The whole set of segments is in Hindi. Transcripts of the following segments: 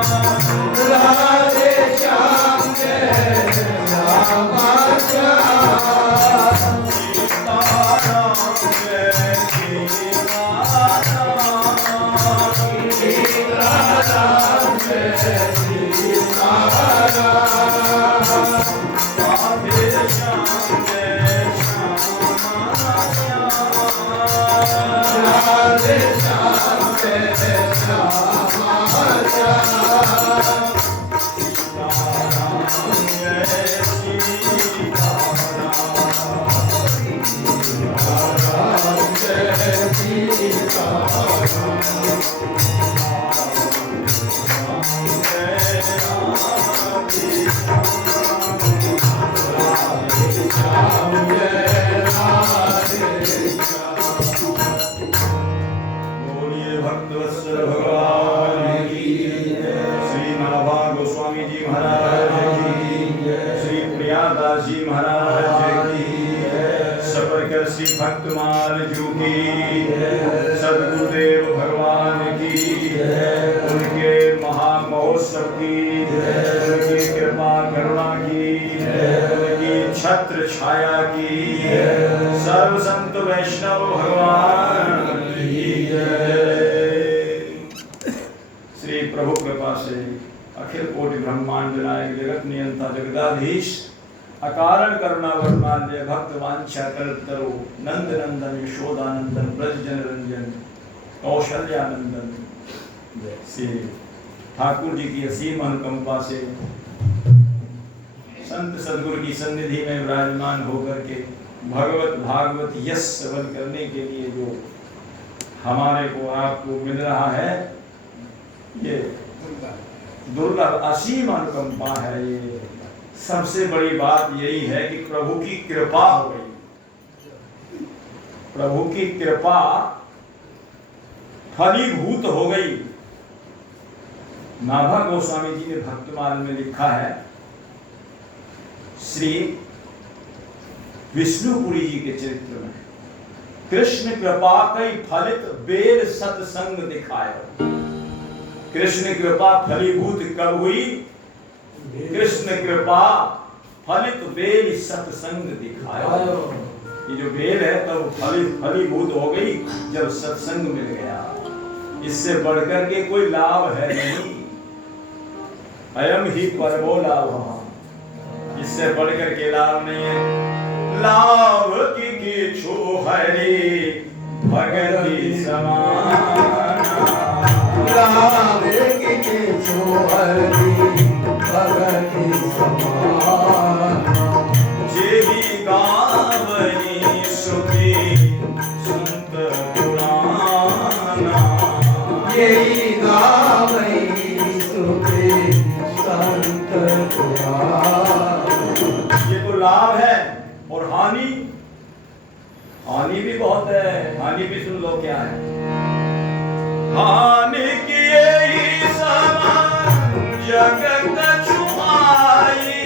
राधे श्याम जय श्याम श्याम सीताराम जय सीताराम सीताराम जय सीताराम राधे श्याम जय श्याम श्याम राधे श्याम जय श्याम श्याम सीताराम जय सीताराम जय बोलिए भक्तवत्सल भगवान की श्री महाभाग गोस्वामी जी महाराज की श्री प्रियादास जी महाराज की सपरकर श्री भक्तमाल जी की सदगुरुदेव भगवान की उनके महामहोत्सव की उनकी कृपा करुणा की उनकी छत्र छाया की सर्व संत वैष्णव भगवान की जय। श्री प्रभु कृपा से अखिल कोटि ब्रह्मांड नायक जगत नियंता जगदाधीश अकारण करुणा वर्माल्य भक्त वांछा कल्पतरु नंद नंदन यशोदानंदन ब्रज जन रंजन कौशल्यानंदन श्री ठाकुर जी की असीम अनुकंपा से संत सदगुरु की सन्निधि में विराजमान होकर के भगवत भागवत यश श्रवण करने के लिए जो हमारे को आपको मिल रहा है, ये दुर्लभ असीम अनुकंपा है। ये सबसे बड़ी बात यही है कि प्रभु की कृपा हो गई। प्रभु की कृपा फलीभूत हो गई। नाभा गोस्वामी जी ने भक्तमाल में लिखा है, श्री विष्णुपुरी जी के चरित्र में, कृष्ण कृपा कई फलित बेल सत्संग दिखायो। कृष्ण कृपा फलीभूत कब हुई? कृष्ण कृपा फलित बेल सत्संग दिखायो। ये जो बेल है तब फलीभूत हो गई जब सत्संग मिल गया। इससे बढ़कर के कोई लाभ है नहीं। अयम ही परमो लाभ, इससे बढ़कर के लाभ नहीं है। लाभ की छो हरि भगति समान, लाभ की छो हरि भगति समान। जेहि गावनी श्रुति संत पुराना, जेहि गावनी श्रुति संत पुराना। ये तो लाभ है। और हानि, हानि भी बहुत है। हानि भी सुन लो क्या है। हानि की यही समान जगत छुआई,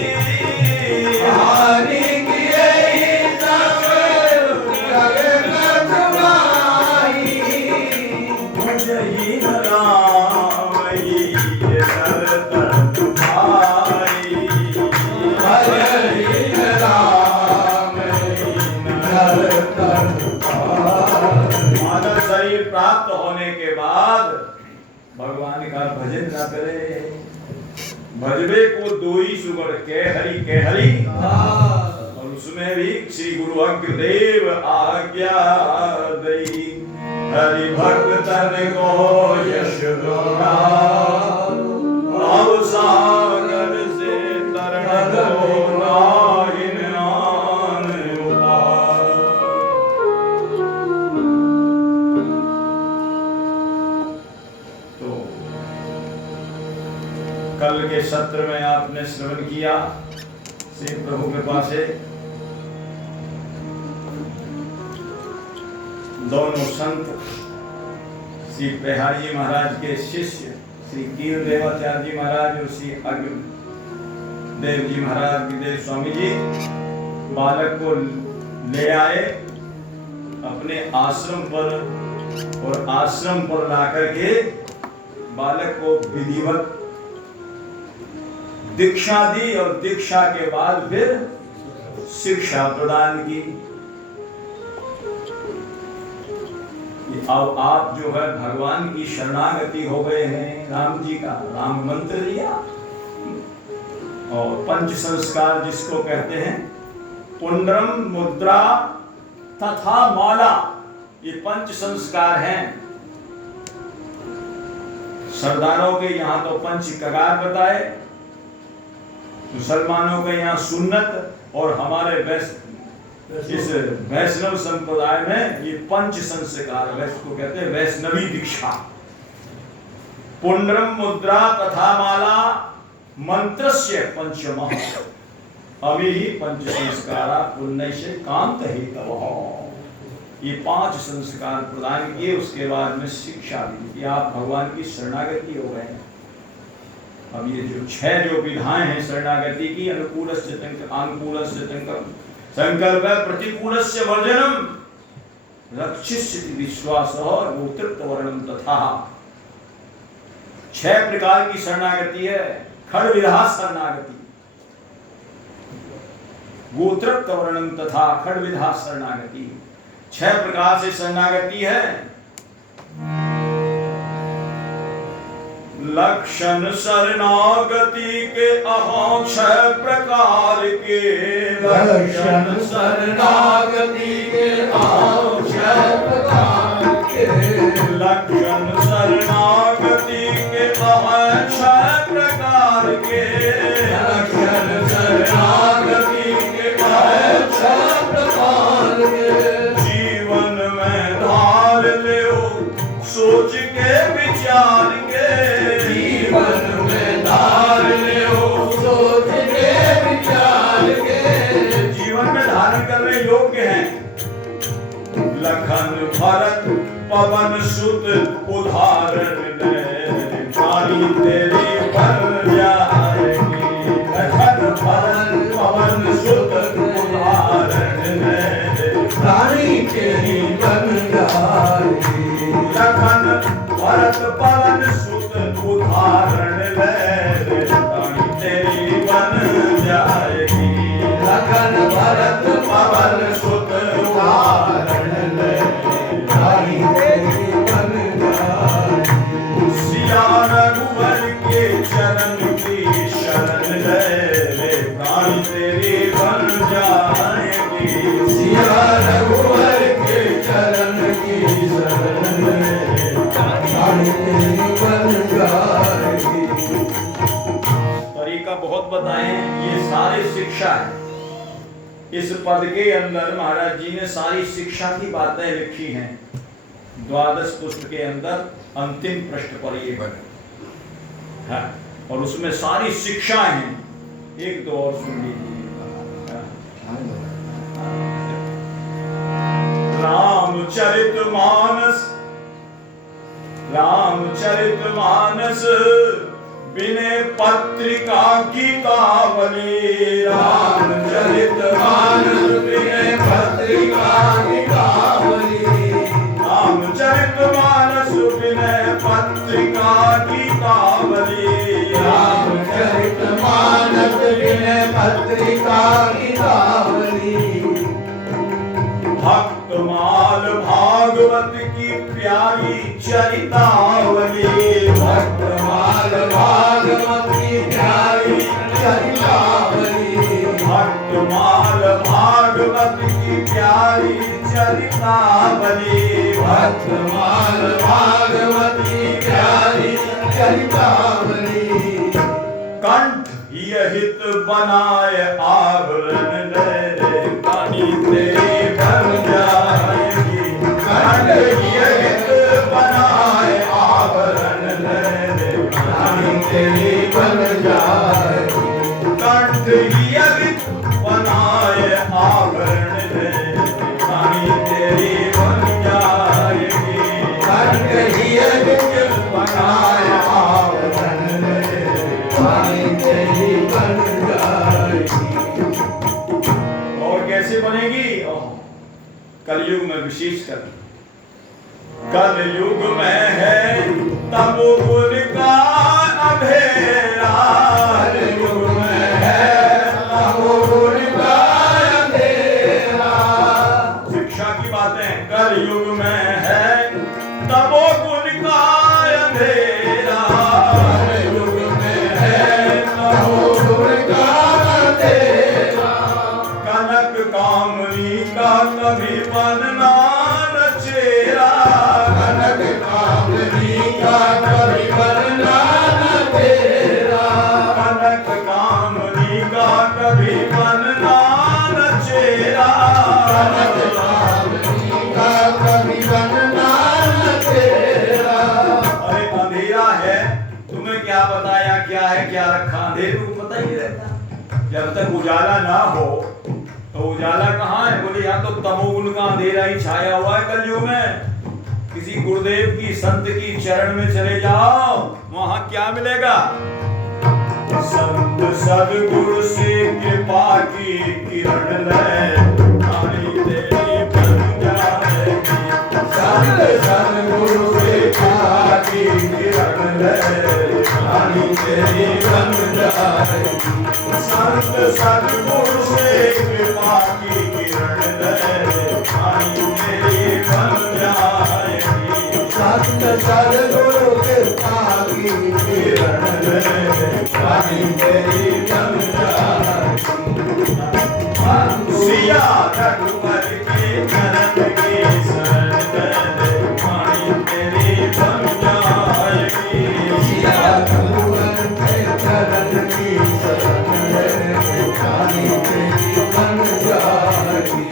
हानि की यही समान जगत छुआई। जही रामई ये नरत भाई, हरि राम मानव शरीर प्राप्त होने के बाद भगवान का भजन न करे। भजबे को दोई सुगढ़ के हरि, और उसमें भी श्री गुरु अग्रदेव आज्ञा दई। हरि भक्त तन को यश दोगा, भाव सागर से तरण को नाहिन आन उतार। तो कल के सत्र में आपने श्रवण किया श्री प्रभु कृपा से दोनों संत श्री बिहारी जी महाराज के शिष्य श्री कील देवाचार्य जी महाराज और श्री अग्रदेव जी महाराज विदेव स्वामी जी बालक को ले आए अपने आश्रम पर, और आश्रम पर लाकर के बालक को विधिवत दीक्षा दी और दीक्षा के बाद फिर शिक्षा प्रदान की। अब आप जो है भगवान की शरणागति हो गए हैं, राम जी का राम मंत्र लिया और पंच संस्कार जिसको कहते हैं पुंड्रम, मुद्रा तथा माला, ये पंच संस्कार हैं। सरदारों के यहाँ तो पंच कगार बताए, मुसलमानों के यहाँ सुन्नत, और हमारे इस वैष्णव संप्रदाय में ये पंच संस्कार, को कहते हैं वैष्णवी दीक्षा। पुंड्रम, मुद्रा तथा माला मंत्रस्य पंचमः अभी ही पंच संस्कारा पुण्यस्य कांत हेतवः। ये 5 संस्कार प्रदान किए, उसके बाद में शिक्षा दी कि आप भगवान की शरणागति हो गए। अब ये जो 6 जो विधाएं हैं शरणागति की, अनुकूलस्य संकल्प, प्रतिकूलस्य वर्जनम, रक्षिष्यति विश्वासः, गोत्रवर्णम तथा। 6 प्रकार की शरणागति है। खड़ विधा शरणागति, गोत्रवर्णम तथा खड़ विधा शरणागति, 6 प्रकार से शरणागति है। लक्षण शरणागति के अहाँ 6 प्रकार के, लक्षण शरणागति के अहाँ 6 प्रकार के, लक्षण शरणागति के अहाँ 6 प्रकार के, लक्षण शरणागति के अहाँ 6 प्रकार के। जीवन में धार ले सोच के विचार के, जीवन में धार ले सोच के विचार के, जीवन में धारण करने योग्य हैं। लखन भरत पवन सुत उदाहरण ले, वाणी तेरी बन जाएगी। लखन भरत पवन सुत उदाहरण ले, वाणी तेरी बन जाएगी। लखन भरत पवन सुत उदाहरण ले, वाणी तेरी बन जाएगी। लखन भरत पवन सुत उदाहरण ले, वाणी तेरी बन जाएगी। सिया रघुवर के चरण की शरण ले, वाणी तेरी बन जाएगी। सिया रघुवर के चरण की शरण ले, वाणी तेरी बन जाएगी। तरीका बहुत बताए, ये सारी शिक्षा है। इस पद के अंदर महाराज जी ने सारी शिक्षा की बातें लिखी हैं। द्वादश पुस्तक के अंदर अंतिम पृष्ठ पर ये है, और उसमें सारी शिक्षाएं हैं। 1-2 और सुन लीजिए। रामचरितमानस, रामचरितमानस विनय पत्रिका की कावली। रामचरितमानस विनय पत्रिका की कावली। रामचरितमानस विनय पत्रिका की कावली। रामचरितमानस विनय पत्रिका की कावली। भक्तमाल भागवत की प्यारी चरितावली। भक्तमाल भागवत की प्यारी चरितावली। भक्तमाल भागवत की प्यारी चरितावली। भक्तमाल भागवत की प्यारी चरितावली। कंठ हित बनाए आभरण ले, वाणी तेरी बन जाएगी। कंठ हित बनाए आभरण ले, वाणी तेरी बन जाएगी। कंठ हित बनाए आभरण ले, वाणी तेरी बन जाएगी। कंठ हित बनाए आभरण ले, वाणी तेरी बन जाएगी। और कैसे बनेगी? कलयुग में विशेषकर कलयुग में है तमोगुण का अंधेरा। कलयुग क्या बताया, क्या है क्या रखा, अंधेरे को पता ही नहीं रहता। जब तक उजाला ना हो तो उजाला कहाँ है? बोले यहाँ तो तमोगुण का अंधेरा ही छाया हुआ है कलयुग में। किसी गुरुदेव की संत की चरण में चले जाओ, वहां क्या मिलेगा? संत सद्गुरु से कृपा की किरण ले, वाणी तेरी बन जाएगी। संत सद्गुरु से कृपा की किरण ले, वाणी तेरी बन जाएगी। संत सद्गुरु से कृपा की किरण ले, वाणी तेरी बन जाएगी। संत सद्गुरु कृपा की किरण ले, वाणी तेरी बन जाएगी। सिया रघुवर के चरण की शरण ले, वाणी तेरी बन जाएगी। सिया रघुवर के चरण की शरण ले, वाणी तेरी बन जाएगी।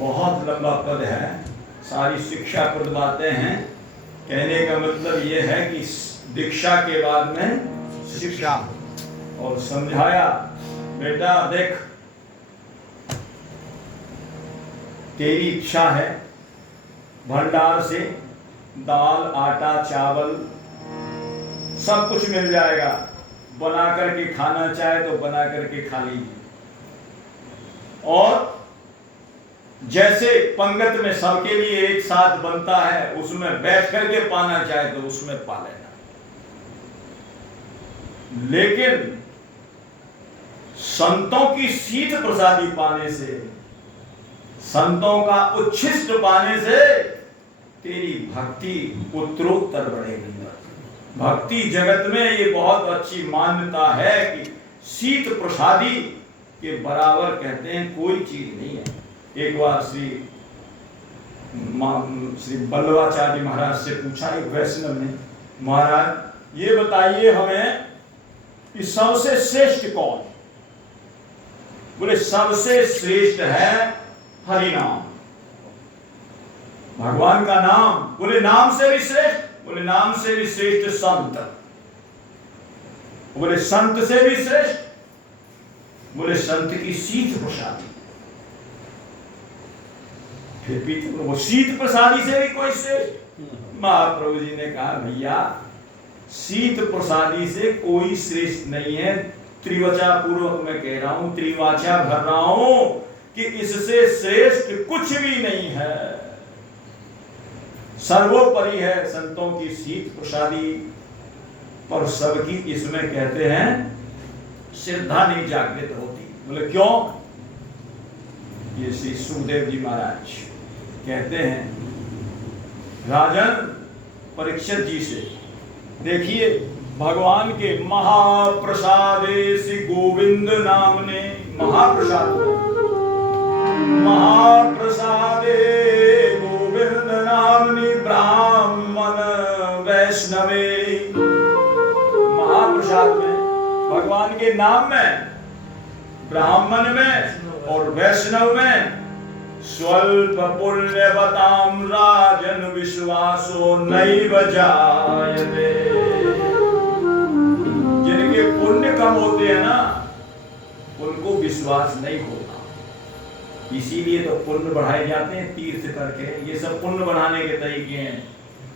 बहुत लंबा पद है, सारी शिक्षाप्रद बातें हैं। कहने का मतलब ये है कि दीक्षा के बाद में शिक्षा। और समझाया, बेटा देख, तेरी इच्छा है भंडार से दाल आटा चावल सब कुछ मिल जाएगा, बना करके खाना चाहे तो बना करके खा लीजिए। और जैसे पंगत में सबके लिए एक साथ बनता है, उसमें बैठ करके पाना चाहे तो उसमें पा लेना। लेकिन संतों की शीत प्रसादी पाने से, संतों का उच्छिष्ट पाने से तेरी भक्ति उत्तरोत्तर बढ़ेगी। भक्ति जगत में ये बहुत अच्छी मान्यता है कि शीत प्रसादी के बराबर कहते हैं कोई चीज नहीं है। एक बार श्री वल्लभाचार्य महाराज से पूछा एक वैष्णव ने, महाराज ये बताइए हमें कि सबसे श्रेष्ठ कौन? बोले सबसे श्रेष्ठ है हरि नाम, भगवान का नाम। बोले नाम से भी श्रेष्ठ? बोले नाम से भी श्रेष्ठ संत। बोले संत से भी श्रेष्ठ? बोले संत की शीत प्रसादी। फिर भी वो शीत प्रसादी से भी कोई श्रेष्ठ? महाप्रभु जी ने कहा भैया शीत प्रसादी से कोई श्रेष्ठ नहीं है। त्रिवचा पूर्वक मैं कह रहा हूं, त्रिवाचा भर रहा हूं कि इससे श्रेष्ठ कुछ भी नहीं है। सर्वोपरि है संतों की शीत प्रसादी, पर सबकी इसमें कहते हैं श्रद्धा नहीं जागृत होती। बोले क्यों? ये श्री सुखदेव जी महाराज कहते हैं राजन परीक्षित जी से, देखिए भगवान के महाप्रसादे श्री गोविंद नाम ने, महाप्रसाद महाप्रसादे गोविंद नामनि ब्राह्मण वैष्णवे। महाप्रसाद में, भगवान के नाम में, ब्राह्मण में और वैष्णव में स्वल्प पुण्यवताम राजन विश्वासो नैव जायते। जिनके पुण्य कम होते हैं ना, उनको विश्वास नहीं होता। इसीलिए तो पुण्य बढ़ाए जाते हैं तीर्थ करके। ये सब पुण्य बढ़ाने के तरीके हैं।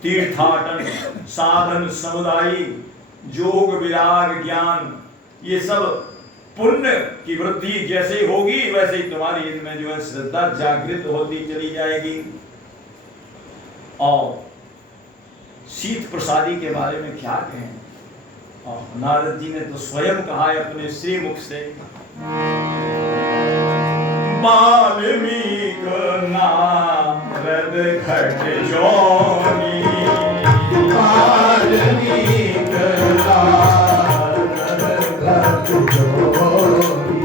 तीर्थाटन, साधन, समुदायी, योग, विराग, ज्ञान, ये सब पुण्य की वृद्धि जैसे होगी वैसे ही तुम्हारी इनमें जो है श्रद्धा जागृत होती चली जाएगी। और शीत प्रसादी के बारे में क्या कहें? और नारद जी ने तो स्वयं कहा है अपने श्रीमुख से, वाल्मीक नारद घट जोनी, वाल्मीक नारद घट जोनी,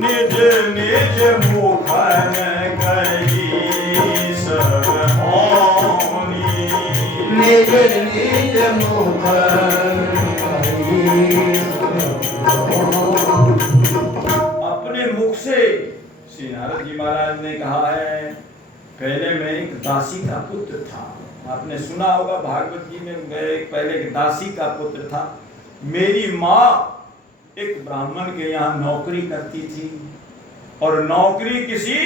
निज निज मुखन कही सब होनी। निज निज मुखन कही सब होनी। अपने मुख से श्री नारद जी महाराज ने कहा है, पहले मैं एक दासी का पुत्र था आपने सुना होगा भागवत जी में, मेरे पहले एक दासी का पुत्र था। मेरी माँ एक ब्राह्मण के यहाँ नौकरी करती थी, और नौकरी किसी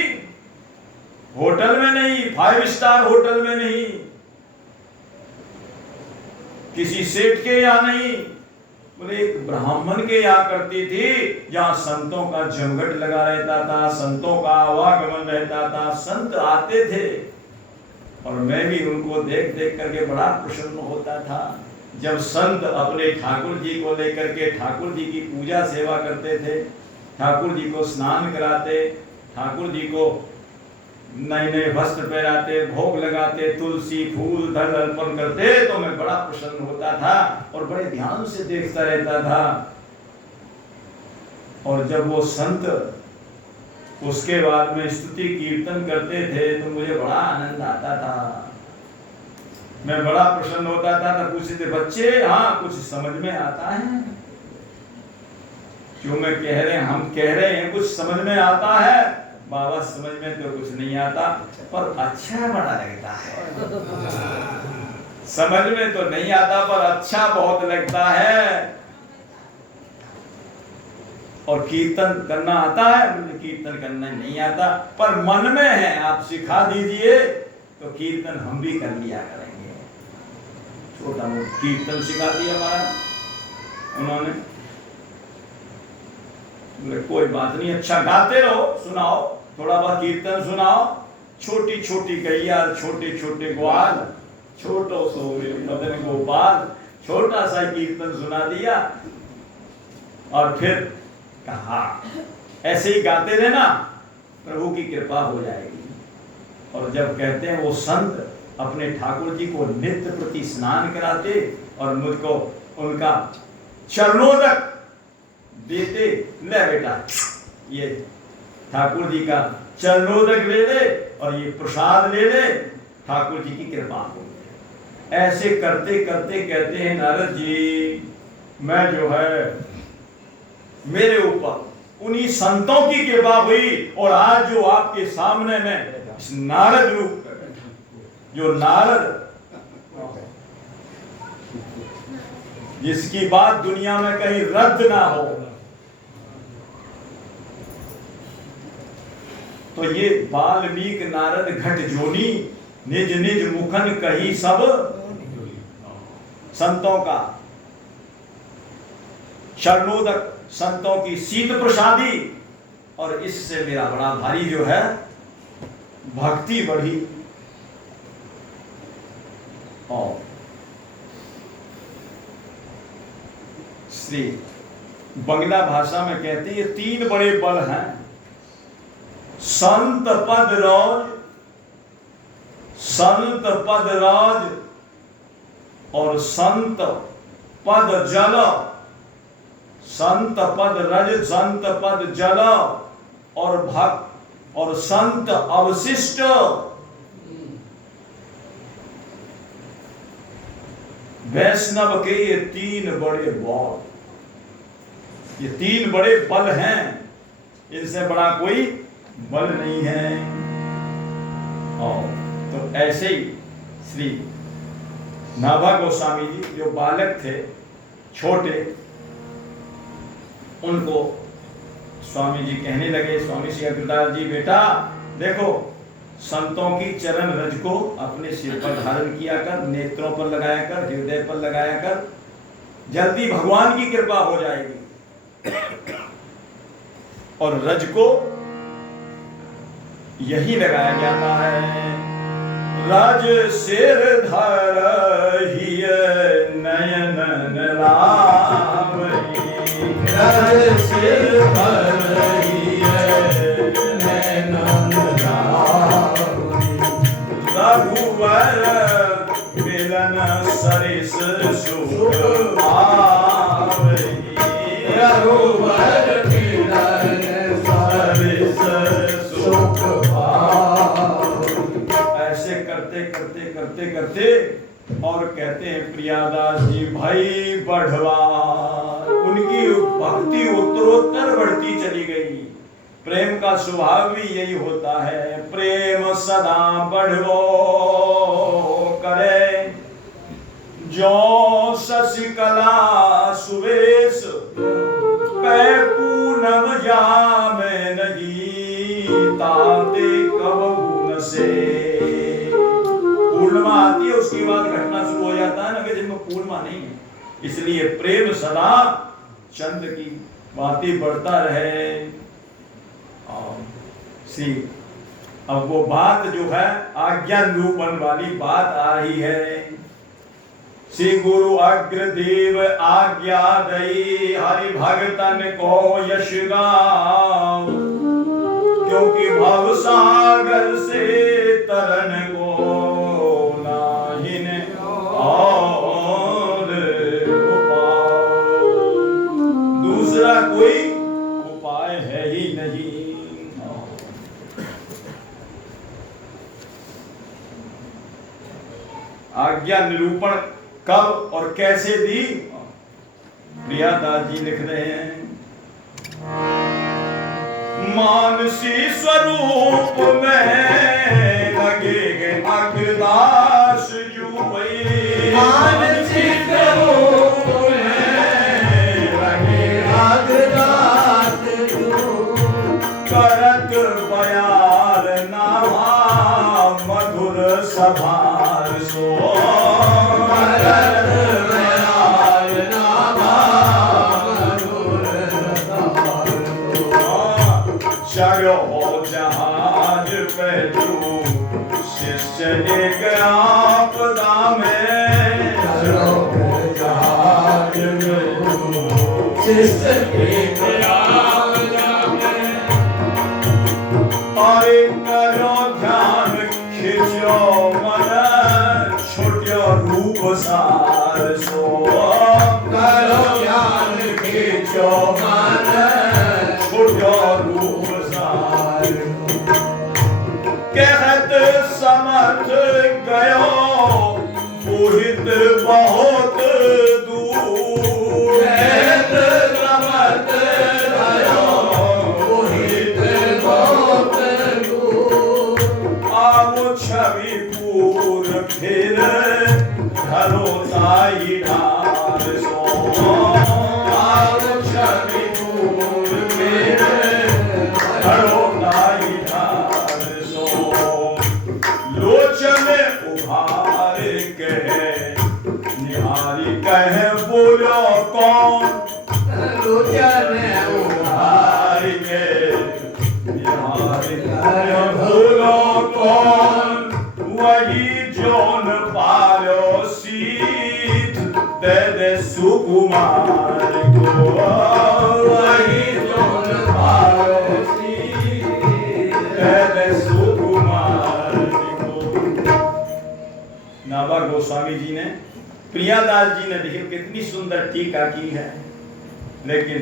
होटल में नहीं, 5 स्टार होटल में नहीं, किसी सेठ के यहाँ नहीं, बोले एक ब्राह्मण के यहाँ करती थी, जहां संतों का जमघट लगा रहता था, संतों का आवागमन रहता था, संत आते थे, और मैं भी उनको देख देख करके बड़ा प्रसन्न होता था। जब संत अपने ठाकुर जी को लेकर के ठाकुर जी की पूजा सेवा करते थे, ठाकुर जी को स्नान कराते, ठाकुर जी को नए नए वस्त्र पहनाते, भोग लगाते, तुलसी फूल धन अर्पण करते, तो मैं बड़ा प्रसन्न होता था और बड़े ध्यान से देखता रहता था। और जब वो संत उसके बाद में स्तुति कीर्तन करते थे तो मुझे बड़ा आनंद आता था, मैं बड़ा प्रसन्न होता था। तो पूछते थे बच्चे, हाँ कुछ समझ में आता है? क्यों मैं कह रहे हैं, हम कह रहे हैं कुछ समझ में आता है? बाबा समझ में तो कुछ नहीं आता, पर अच्छा बड़ा लगता है। समझ में तो नहीं आता पर अच्छा बहुत लगता है। और कीर्तन करना आता है? मुझे कीर्तन करना नहीं आता, पर मन में है, आप सिखा दीजिए तो कीर्तन हम भी कर लिया करेंगे। छोटा मोटा कीर्तन सिखा दिया हमारा उन्होंने, बोले कोई बात नहीं, अच्छा गाते रहो, सुनाओ, थोड़ा बहुत कीर्तन सुनाओ। छोटी छोटी गैया, छोटे छोटे ग्वाल, छोटो सो मदन गोपाल, छोटा सा कीर्तन सुना दिया। और फिर कहा ऐसे ही गाते रहना, प्रभु की कृपा हो जाएगी। और जब कहते हैं वो संत अपने ठाकुर जी को नित्य प्रति स्नान कराते और मुझको उनका चरणोदक देते, ले बेटा ये ठाकुर जी का चरणोदक ले ले और ये प्रसाद ले ले, ठाकुर जी की कृपा हो। ऐसे करते करते कहते हैं नारद जी, मैं जो है मेरे ऊपर उन्हीं संतों की कृपा हुई, और आज जो आपके सामने में इस नारद रूप, जो नारद जिसकी बात दुनिया में कहीं रद्द ना हो, तो ये वाल्मीकि नारद घट जोनी, निज निज मुखन कही सब संतों का शरणोदक, संतों की शीत प्रसादी। और इससे मेरा बड़ा भारी जो है भक्ति बढ़ी। और श्री बंगला भाषा में कहते हैं ये 3 बड़े बल हैं, संत पद राज, संत पद राज और संत पद जल, संत पद रज, संत पद जल और भक्त और संत अवशिष्ट। वैष्णव के ये 3 बड़े बल, ये 3 बड़े बल हैं, इनसे बड़ा कोई बल नहीं है। और तो ऐसे ही श्री नाभा गोस्वामी जी जो बालक थे छोटे, उनको स्वामी जी कहने लगे, स्वामी श्री अग्रदास जी बेटा देखो, संतों की चरण रज को अपने सिर पर धारण किया कर, नेत्रों पर लगाया कर, हृदय पर लगाया कर, जल्दी भगवान की कृपा हो जाएगी। और रज को यही लगाया जाता है, रज सिर धरहिय नयन लावई, रज सिर धरहिय नयन लावई, रघुवर मिलन सरिस सुख आवई, रघुवर मिलन सरिस सुख आवई। ऐसे करते करते करते करते और कहते हैं प्रियादास जी भाई बढ़वा, उनकी भक्ति उत्तरोत्तर बढ़ती चली गई। प्रेम का स्वभाव भी यही होता है, प्रेम सदा बढ़वो करे कला सुवेश पै पूनम जामे नगी ताते कब न से। पूर्णिमा आती है उसके बाद घटना शुरू हो जाता है ना कि जिनमें पूर्णिमा नहीं है। इसलिए प्रेम सदा चंद्र की बातें बढ़ता रहे। सी अब वो बात जो है आज्ञा निरूपण वाली बात आ रही है। श्री गुरु अग्रदेव आज्ञा दई हरि भगतन को यश गाओ, क्योंकि भव सागर से तरन को नाहिन और उपाय। दूसरा कोई उपाय है ही नहीं। आज्ञा निरूपण कब और कैसे दी? प्रियादास जी लिख रहे हैं, मानसी स्वरूप में लगे अग्रदास जुबई। मानसी स्वरूप में लगे अग्रदास जुबई। करत बयार नामा मधुर सभार सो। चढ़ो जहाज पे तू शिष्य एक आपदा में। चढ़ो जहाज में तू शिष्य एक आपदा में। और करो ध्यान खिंचो मन छोट्यो रूप सार सो। करो ध्यान खिंचो मन छोट्यो रूप सार। कहत समर्थ गयो मोहित बहुत दूर। कहत समर्थ गयो मोहित बहुत दूर। आओ छवि पूर फिर घरो ताई ढाल सो। आओ छवि पूर फिर घरो ताई ढाल सो। लोचन उभार कहे निहारी कहे बोलो कौन। लोचन उभार के निहारी कहे बोलो कौन। वही जोन पालो सीत दे दे सुकुमार को। वही जोन पालो सीत दे दे सुकुमार को। नाभा गोस्वामी जी ने, प्रियादास जी ने देखिए कितनी सुंदर टीका की है। लेकिन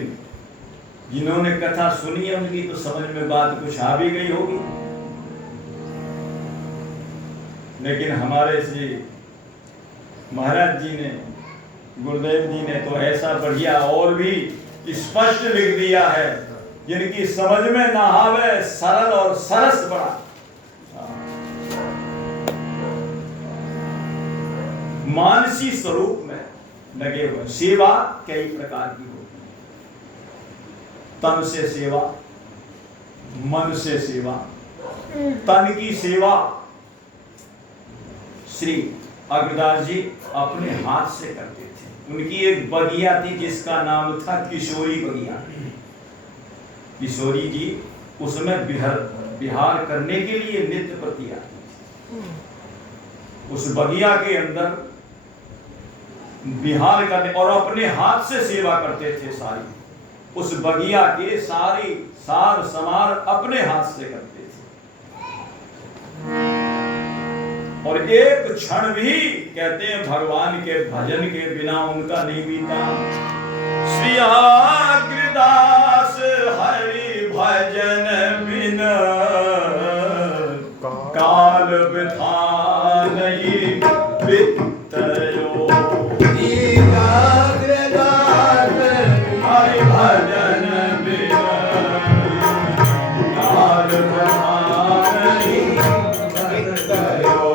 जिन्होंने कथा सुनी है उनकी तो समझ में बात कुछ आ भी गई होगी। लेकिन हमारे श्री महाराज जी ने, गुरुदेव जी ने तो ऐसा बढ़िया और भी स्पष्ट लिख दिया है, जिनकी समझ में ना आवे सरल और सरस बड़ा। मानसी स्वरूप में लगे हुए। सेवा कई प्रकार की होती है। तन से सेवा, मन से सेवा, तन की सेवा। श्री अग्रदास जी अपने हाथ से करते थे। उनकी एक बगिया थी जिसका नाम था किशोरी बगिया। किशोरी जी उसमें विहार करने के लिए नित्य प्रति आती थी। उस बगिया के अंदर विहार करने और अपने हाथ से सेवा करते थे सारी। उस बगिया के सारी सार समार अपने हाथ से करते थे। और एक क्षण भी कहते हैं भगवान के भजन के बिना उनका नहीं बीता। श्री अग्रदास हरि भजन बिना काल बिथा नहीं बितयो। हरि भजन बिना काल बिथा नहीं बितयो।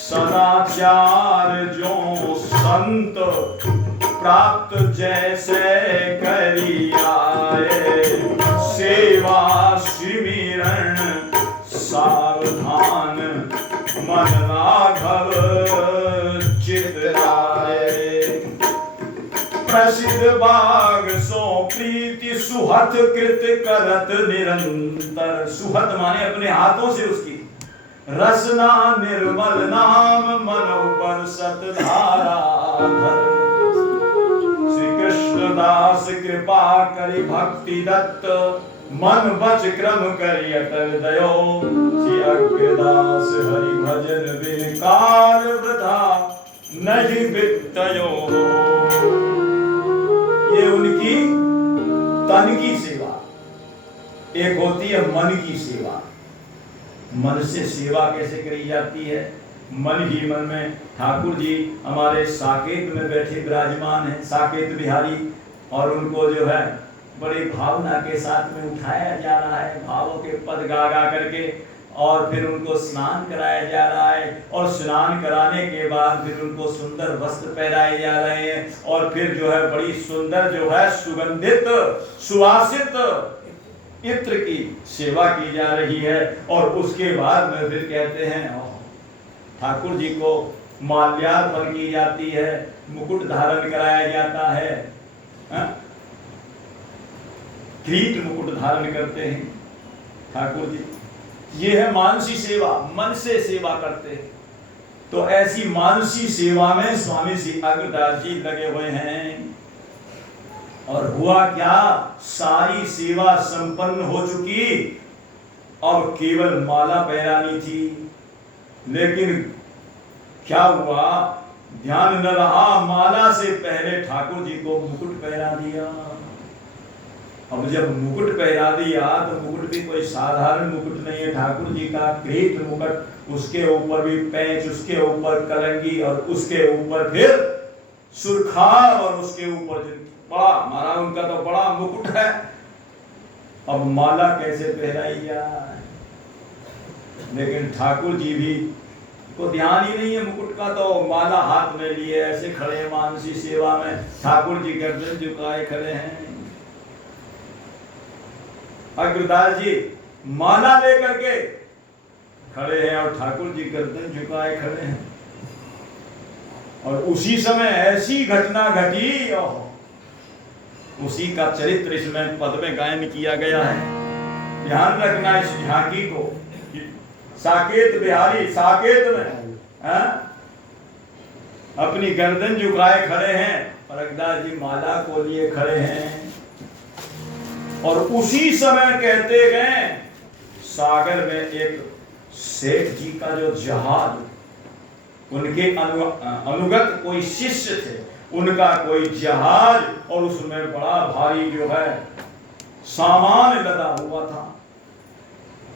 सदाचार जो संत प्राप्त जैसे करी आए, सेवा सिमरन सावधान मन राघव चित लाए। प्रसिद्ध बाग सो प्रीति सुहत कृत करत निरंतर, सुहत माने अपने हाथों से उसकी रसना निर्मल नाम मनो बरसत धारा धर। श्री कृष्ण दास कृपा करि भक्ति दत्त, मन बच क्रम करि अटल दयो। श्री अग्रदास हरि भजन बिन काल वृथा नहीं बितयो। ये उनकी तन की सेवा, एक होती है मन की सेवा। मन से सेवा कैसे करी जाती है? मन ही मन में ठाकुर जी हमारे साकेत में बैठे विराजमान हैं, साकेत बिहारी, और उनको जो है बड़ी भावना के साथ में उठाया जा रहा है, भावों के पद गा गा करके, और फिर उनको स्नान कराया जा रहा है, और स्नान कराने के बाद फिर उनको सुंदर वस्त्र पहनाए जा रहे हैं, और फिर जो है बड़ी सुंदर जो है सुगंधित सुवासित इत्र की सेवा की जा रही है। और उसके बाद में फिर कहते हैं ठाकुर जी को माल्यार्पण की जाती है, मुकुट धारण कराया जाता है, किरीट मुकुट धारण करते हैं ठाकुर जी। ये है मानसी सेवा, मन से सेवा करते हैं। तो ऐसी मानसी सेवा में स्वामी श्री अग्रदास जी लगे हुए हैं। और हुआ क्या, सारी सेवा संपन्न हो चुकी, अब केवल माला पहनानी थी। लेकिन क्या हुआ, ध्यान न रहा, माला से पहले ठाकुर जी को मुकुट पहना दिया। अब जब मुकुट पहना दिया तो मुकुट भी कोई साधारण मुकुट नहीं है, ठाकुर जी का किरीट मुकुट, उसके ऊपर भी पैंच, उसके ऊपर कलंगी, और उसके ऊपर फिर सुर्खार, और उसके ऊपर बड़ा हमारा उनका तो बड़ा मुकुट है। अब माला कैसे पहनाई जाए? लेकिन ठाकुर जी भी को ध्यान ही नहीं है मुकुट का, तो माला हाथ में लिए ऐसे खड़े हैं मानसी सेवा में। ठाकुर जी गर्दन झुकाए खड़े हैं। अग्रदास जी माला लेकर के खड़े हैं और ठाकुर जी गर्दन झुकाए खड़े हैं। और उसी समय ऐसी घटना घटी, उसी का चरित्र इसमें पद में गायन किया गया है। ध्यान रखना इस झांकी को। साकेत बिहारी साकेत में अपनी गर्दन झुकाए खड़े हैं, और अग्रदास जी माला को लिए खड़े हैं। और उसी समय कहते गए सागर में एक सेठ जी का जो जहाज, उनके अनुगत कोई शिष्य थे, उनका कोई जहाज, और उसमें बड़ा भारी जो है सामान लदा हुआ था।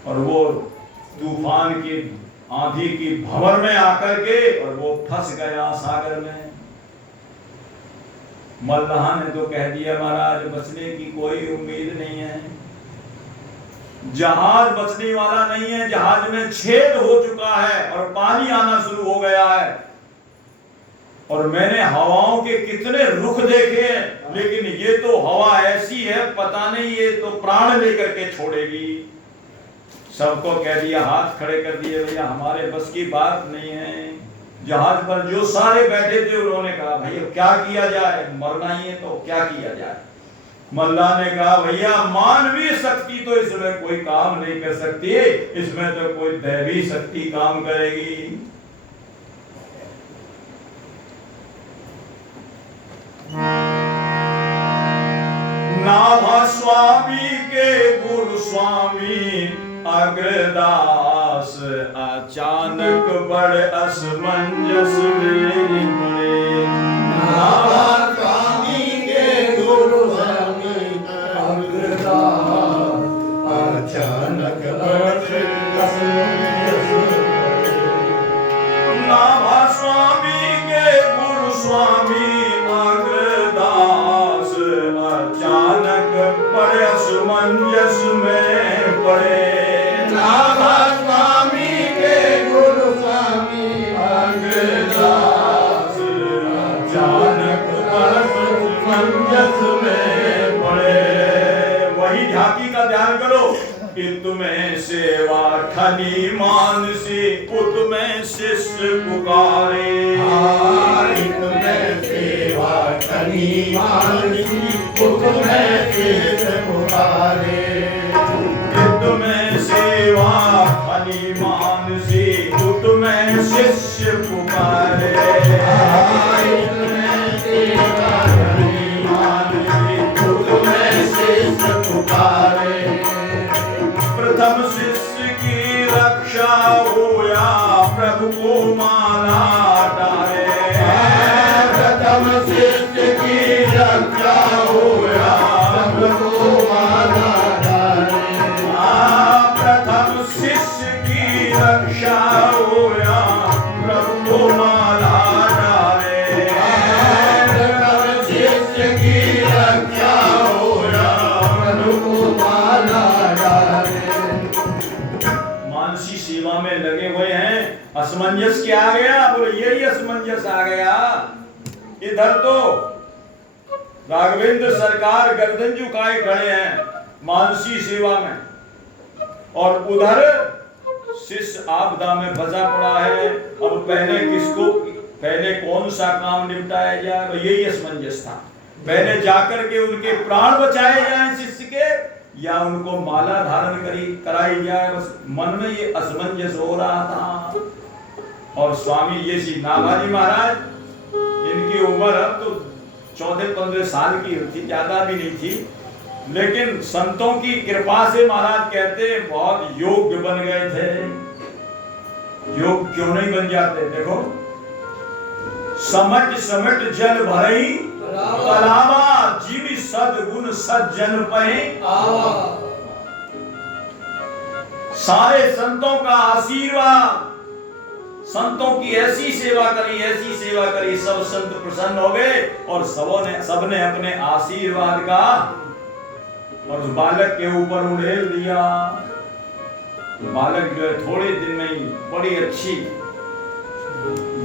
और वो तूफान की आंधी की भंवर में आकर के और वो फंस गया सागर में। मल्लाह ने तो कह दिया महाराज बचने की कोई उम्मीद नहीं है, जहाज बचने वाला नहीं है, जहाज में छेद हो चुका है और पानी आना शुरू हो गया है। और मैंने हवाओं के कितने रुख देखे, लेकिन ये तो हवा ऐसी है पता नहीं ये तो प्राण लेकर के छोड़ेगी। सबको कह दिया, हाथ खड़े कर दिए, भैया हमारे बस की बात नहीं है। जहाज पर जो सारे बैठे थे उन्होंने कहा भैया क्या किया जाए, मरना ही है तो क्या किया जाए। मल्ला ने कहा भैया मानवीय शक्ति तो इसमें कोई काम नहीं कर सकती, इसमें तो कोई दैवी शक्ति काम करेगी। नाभा स्वामी के गुरु स्वामी अग्रदास अचानक बड़े असमंजस में पड़े। नाभा स्वामी के गुरु स्वामी अग्रदास अचानक बड़े असमंजस में पड़े। नाभा स्वामी के गुरु स्वामी अग्रदास अचानक बड़े असमंजस में पड़े। नाभा स्वामी के गुरु स्वामी अग्रदास तुम्हें सेवा खनी मानसी तुम्हें शिष्य पुकारे। तुम्हें सेवा खनी मानसी तुम्हें शिष्य पुकारे। तुम्हें सेवा खनी मानसी तुम्हें शिष्य पुकारे। तुम्हें सेवा खनी मानसी तुम्हें शिष्य पुकारे। प्रथम शिष्य की रक्षा होया प्रभु को माला डाले। प्रथम शिष्य की रक्षा होया प्रभु को माला डाले। प्रथम शिष्य की रक्षा होया प्रभु को माला डाले। प्रथम शिष्य की रक्षा होया प्रभु को माला डाले। मानसी सेवा में लगे हुए हैं, असमंजस क्या आ गया? बोले यही असमंजस आ गया। इधर तो राघवेंद्र सरकार गर्दन झुकाए खड़े हैं मानसी सेवा में, और उधर शिष्य आपदा में फंसा पड़ा है। अब पहले कौन सा काम निपटाया जाए? यही असमंजस था। पहले जाकर के उनके प्राण बचाए जाए शिष्य के, या उनको माला धारण कराई जाए। बस मन में ये असमंजस हो रहा था। और स्वामी ये श्री नाभाजी महाराज, इनकी उम्र अब तो 14-15 साल की थी, ज्यादा भी नहीं थी, लेकिन संतों की कृपा से महाराज कहते बहुत योग्य बन गए थे। योग क्यों नहीं बन जाते? देखो, समट समट जल भरई तलावा जीवी सद्गुण सज्जन पहे। सारे संतों का आशीर्वाद, संतों की ऐसी सेवा करी, सब संत प्रसन्न हो गए और सबने अपने आशीर्वाद का और उस बालक के ऊपर उड़ेल दिया। बालक जो है थोड़े दिन में ही बड़ी अच्छी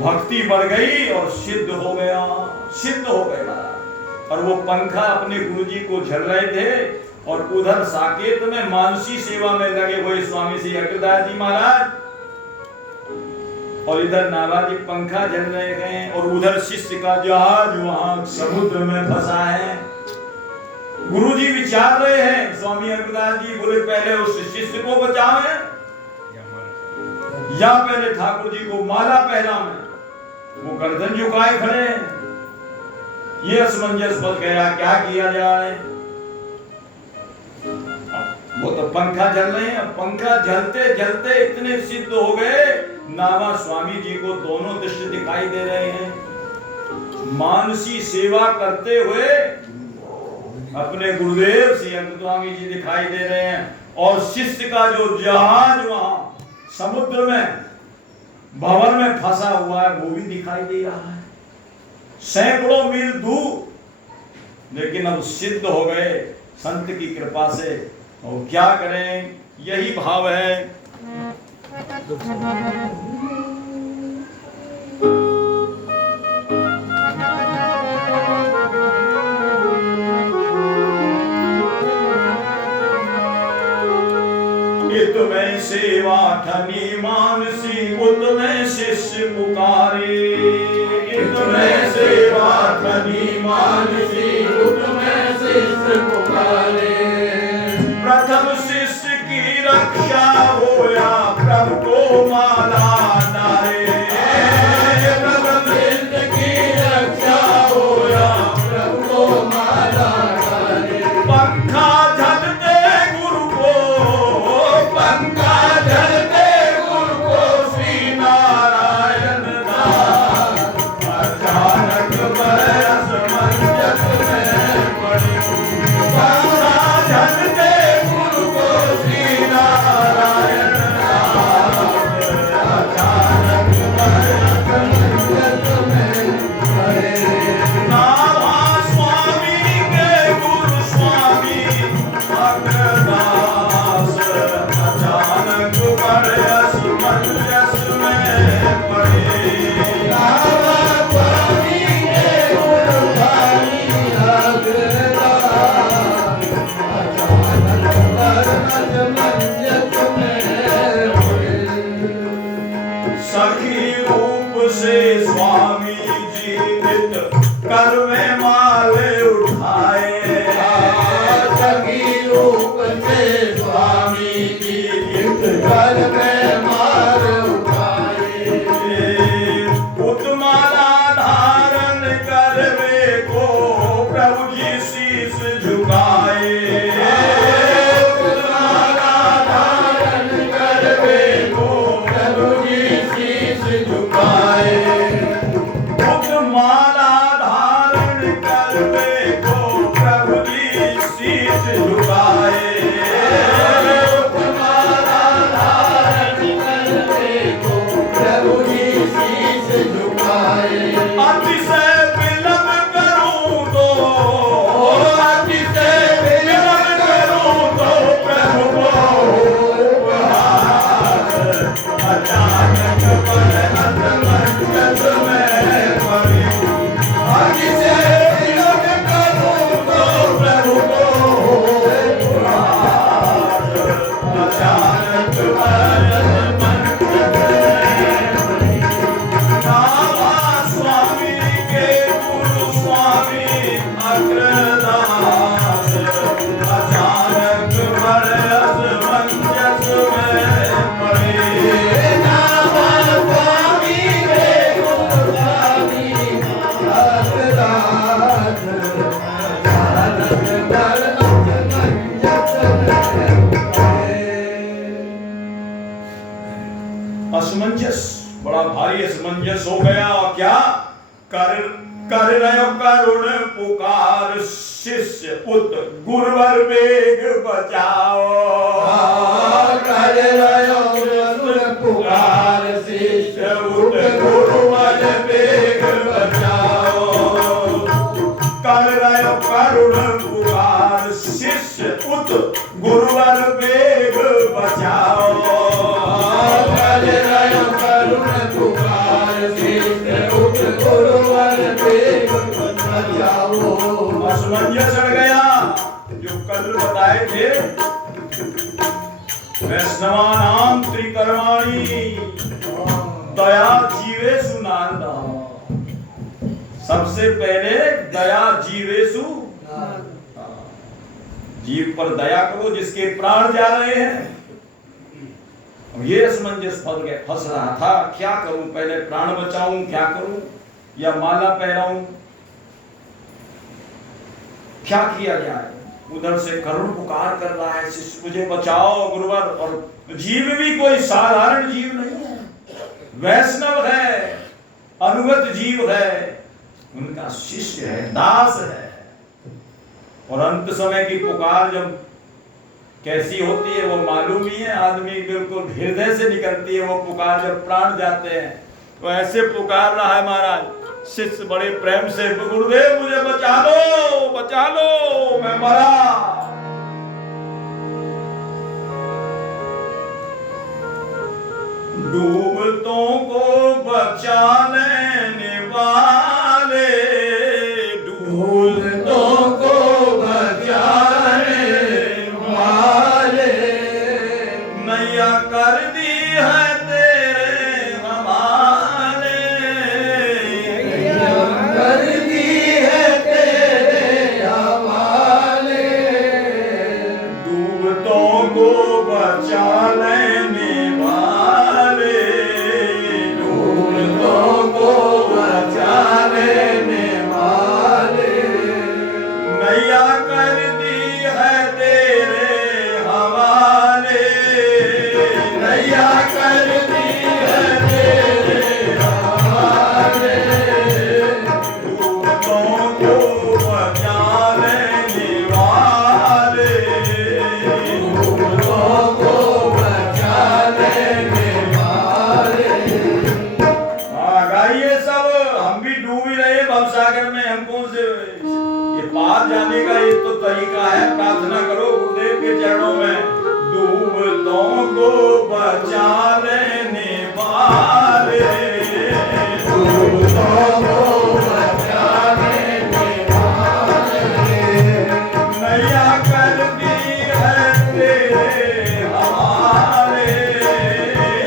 भक्ति बढ़ गई और सिद्ध हो गया। और वो पंखा अपने गुरुजी को झल रहे थे, और उधर साकेत में मानसी सेवा में लगे हुए स्वामी श्री अग्रदास जी महाराज, और इधर नाभाजी पंखा झल रहे हैं, और उधर शिष्य का जहाज वहां समुद्र में फंसा है। गुरुजी विचार रहे हैं, स्वामी अग्रदास जी बोले पहले उस शिष्य को बचावें या पहले ठाकुर जी को माला पहनावें। वो गर्दन झुकाए खड़े हैं। ये असमंजस बच गया, क्या किया जाए? वो तो पंखा जल रहे हैं, पंखा जलते जलते इतने सिद्ध हो गए, नावा स्वामी जी को दोनों दृश्य दिखाई दे रहे हैं। मानसी सेवा करते हुए अपने गुरुदेव श्री अग्रस्वामी जी दिखाई दे रहे हैं, और शिष्य का जो जहाज वहां समुद्र में भंवर में फंसा हुआ है वो भी दिखाई दे रहा है, सैकड़ों मील दूर। लेकिन अब सिद्ध हो गए संत की कृपा से, और क्या करें, यही भाव है। तुम्हें सेवा ठनी मानसी तुम्हें शिष्य पुकारे। तुम्हें सेवा ठनी मानसी तुम्हें शिष्य पुकारे। प्रथम शिष्य की रक्षा होया प्रभु को माला डाले। प्रथम शिष्य की रक्षा होया प्रभु को माला डाले। पंखा झलते गुरु को, पंखा झलते गुरु को श्री नारायण दास। अचानक बरस मंजस सखी रूप से स्वामी जी नित कर में माल उठाए। सखी रूप से स्वामी जी नित कर में माल उठाए। उत्माला धारण करवे को प्रभु जी शीश झुकाए। उत्माला धारण करवे को प्रभु जी शीश झुकाए। उत्माला धारण करवे को प्रभु जी शीश झुकाए। उत्माला धारण करवे को प्रभु जी शीश झुकाए। अतिशय विलंब करूं तो अतिशय विलंब करूं तो प्रभु को उपहास। अचानक पर असमंजस में पड़ी। अतिशय विलंब करूं तो प्रभु को उपहास। अचानक पर असमंजस में पड़ी। बाबा स्वामी के गुरु स्वामी अग्रदास अचानक बड़े असमंजस में पड़े। नामा स्वामी के गुरु स्वामी अग्रदास। अचानक पर असमंजस में पड़े। असमंजस, बड़ा भारी असमंजस हो गया। और क्या कर रहे करुण पुकार शिष्य पुत गुरुवर वेग बचाओ। कर रयो गुरुवर पुकार शिष्य पुत गुरुवर वेग बचाओ। कर रहे करुण पुकार शिष्य पुत गुरुवर वेग बचाओ। कर रयो करुण पुकार शिष्य पुत गुरुवर वेग बचाओ। असमंजस चढ़ गया। जो कल बताए थे वैष्णवानाम त्रिकर्माणि दया जीवेषु नारदा। सबसे पहले दया जीवेषु, जीव पर दया करो जिसके प्राण जा रहे हैं। अब ये असमंजस फंस रहा था, क्या करूं, पहले प्राण बचाऊं क्या करूं या माला पहनाऊं, क्या किया जाए। उधर से करुण पुकार कर रहा है शिष्य मुझे बचाओ गुरुवर। और जीव भी कोई साधारण जीव नहीं है, वैष्णव है, अनुगत जीव है, उनका शिष्य है, दास है। और अंत समय की पुकार जब कैसी होती है वो मालूम ही है। आदमी बिल्कुल हृदय से निकलती है वो पुकार जब प्राण जाते हैं। तो ऐसे पुकार रहा है महाराज शिष्य बड़े प्रेम से, गुरुदेव मुझे बचा लो मैं मरा। डूबतों को बचा लेने वाले, डूबतों को बचाने वाले। नैया कर दी है तेरे हवाले। नैया कर दी है तेरे हवाले। डूबतों को बचा लेने वाले, डूबतों को बचा लेने वाले। नैया कर दी है तेरे हवाले। नैया कर दी है तेरे हवाले। डूबतों को बचा लेने वाले। डूबतों को बचा लेने वाले। गाइए सब, हम भी डूब ही रहे भवसागर में, हमको से ये पार जाने का एक तो तरीका है, प्रार्थना करो गुरुदेव के चरणों में। डूबतों को बचा लेने वाले, डूबतों को बचा लेने वाले। नैया कर दी है तेरे हवाले।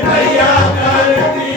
नैया कर दी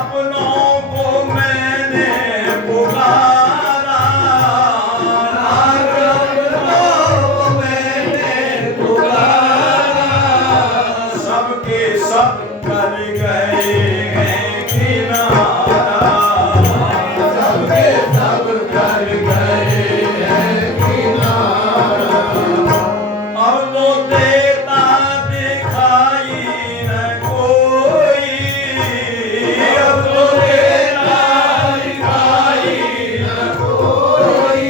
अपनों को मैंने पुकारा, अपनों मैंने पुकारा, सबके सब कर गए हैं किनारा, सबके सब कर गए हैं किनारा। अब तो देता दिखाई न कोई, अब तो देता दिखाई न कोई,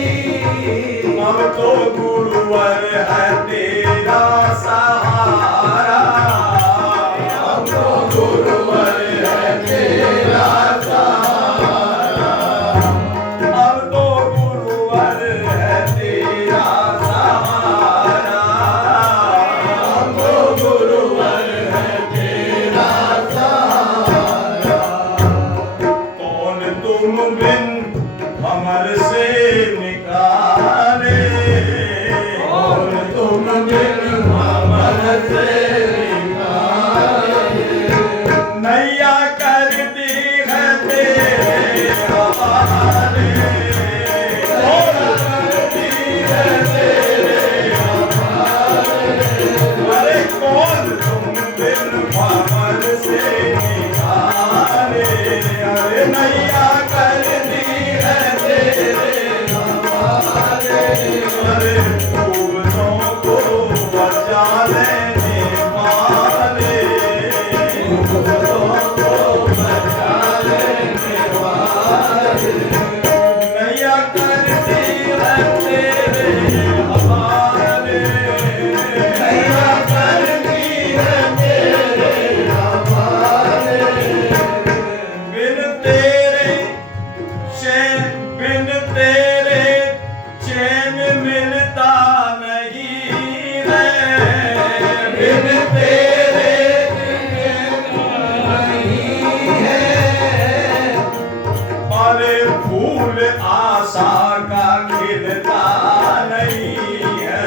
अब तो गुरुवर है तेरा सहारा, अब तो गुरुवर है तेरा सहारा, अब तो गुरुवर है तेरा सहारा, अब तो गुरुवर है तेरा सहारा। कौन तुम बिन हमर से निकाले, कौन तुम बिन हमर से निकाले, नैया कर दी है तेरे हवाले, कौन करती है तेरे अरे कौन तुम बिन हमर से निकाले, अरे नैया कर दी है तेरे हवाले, अरे डूबतों को बचा लेने वाले, डूबतों को बचा लेने वाले, नैया करती है तेरे हवाले, नैया करती है तेरे हवाले, बिन तेरे चैन मिलता नहीं है, बिन तेरे नहीं है, अरे फूल आशा का खिलता नहीं है,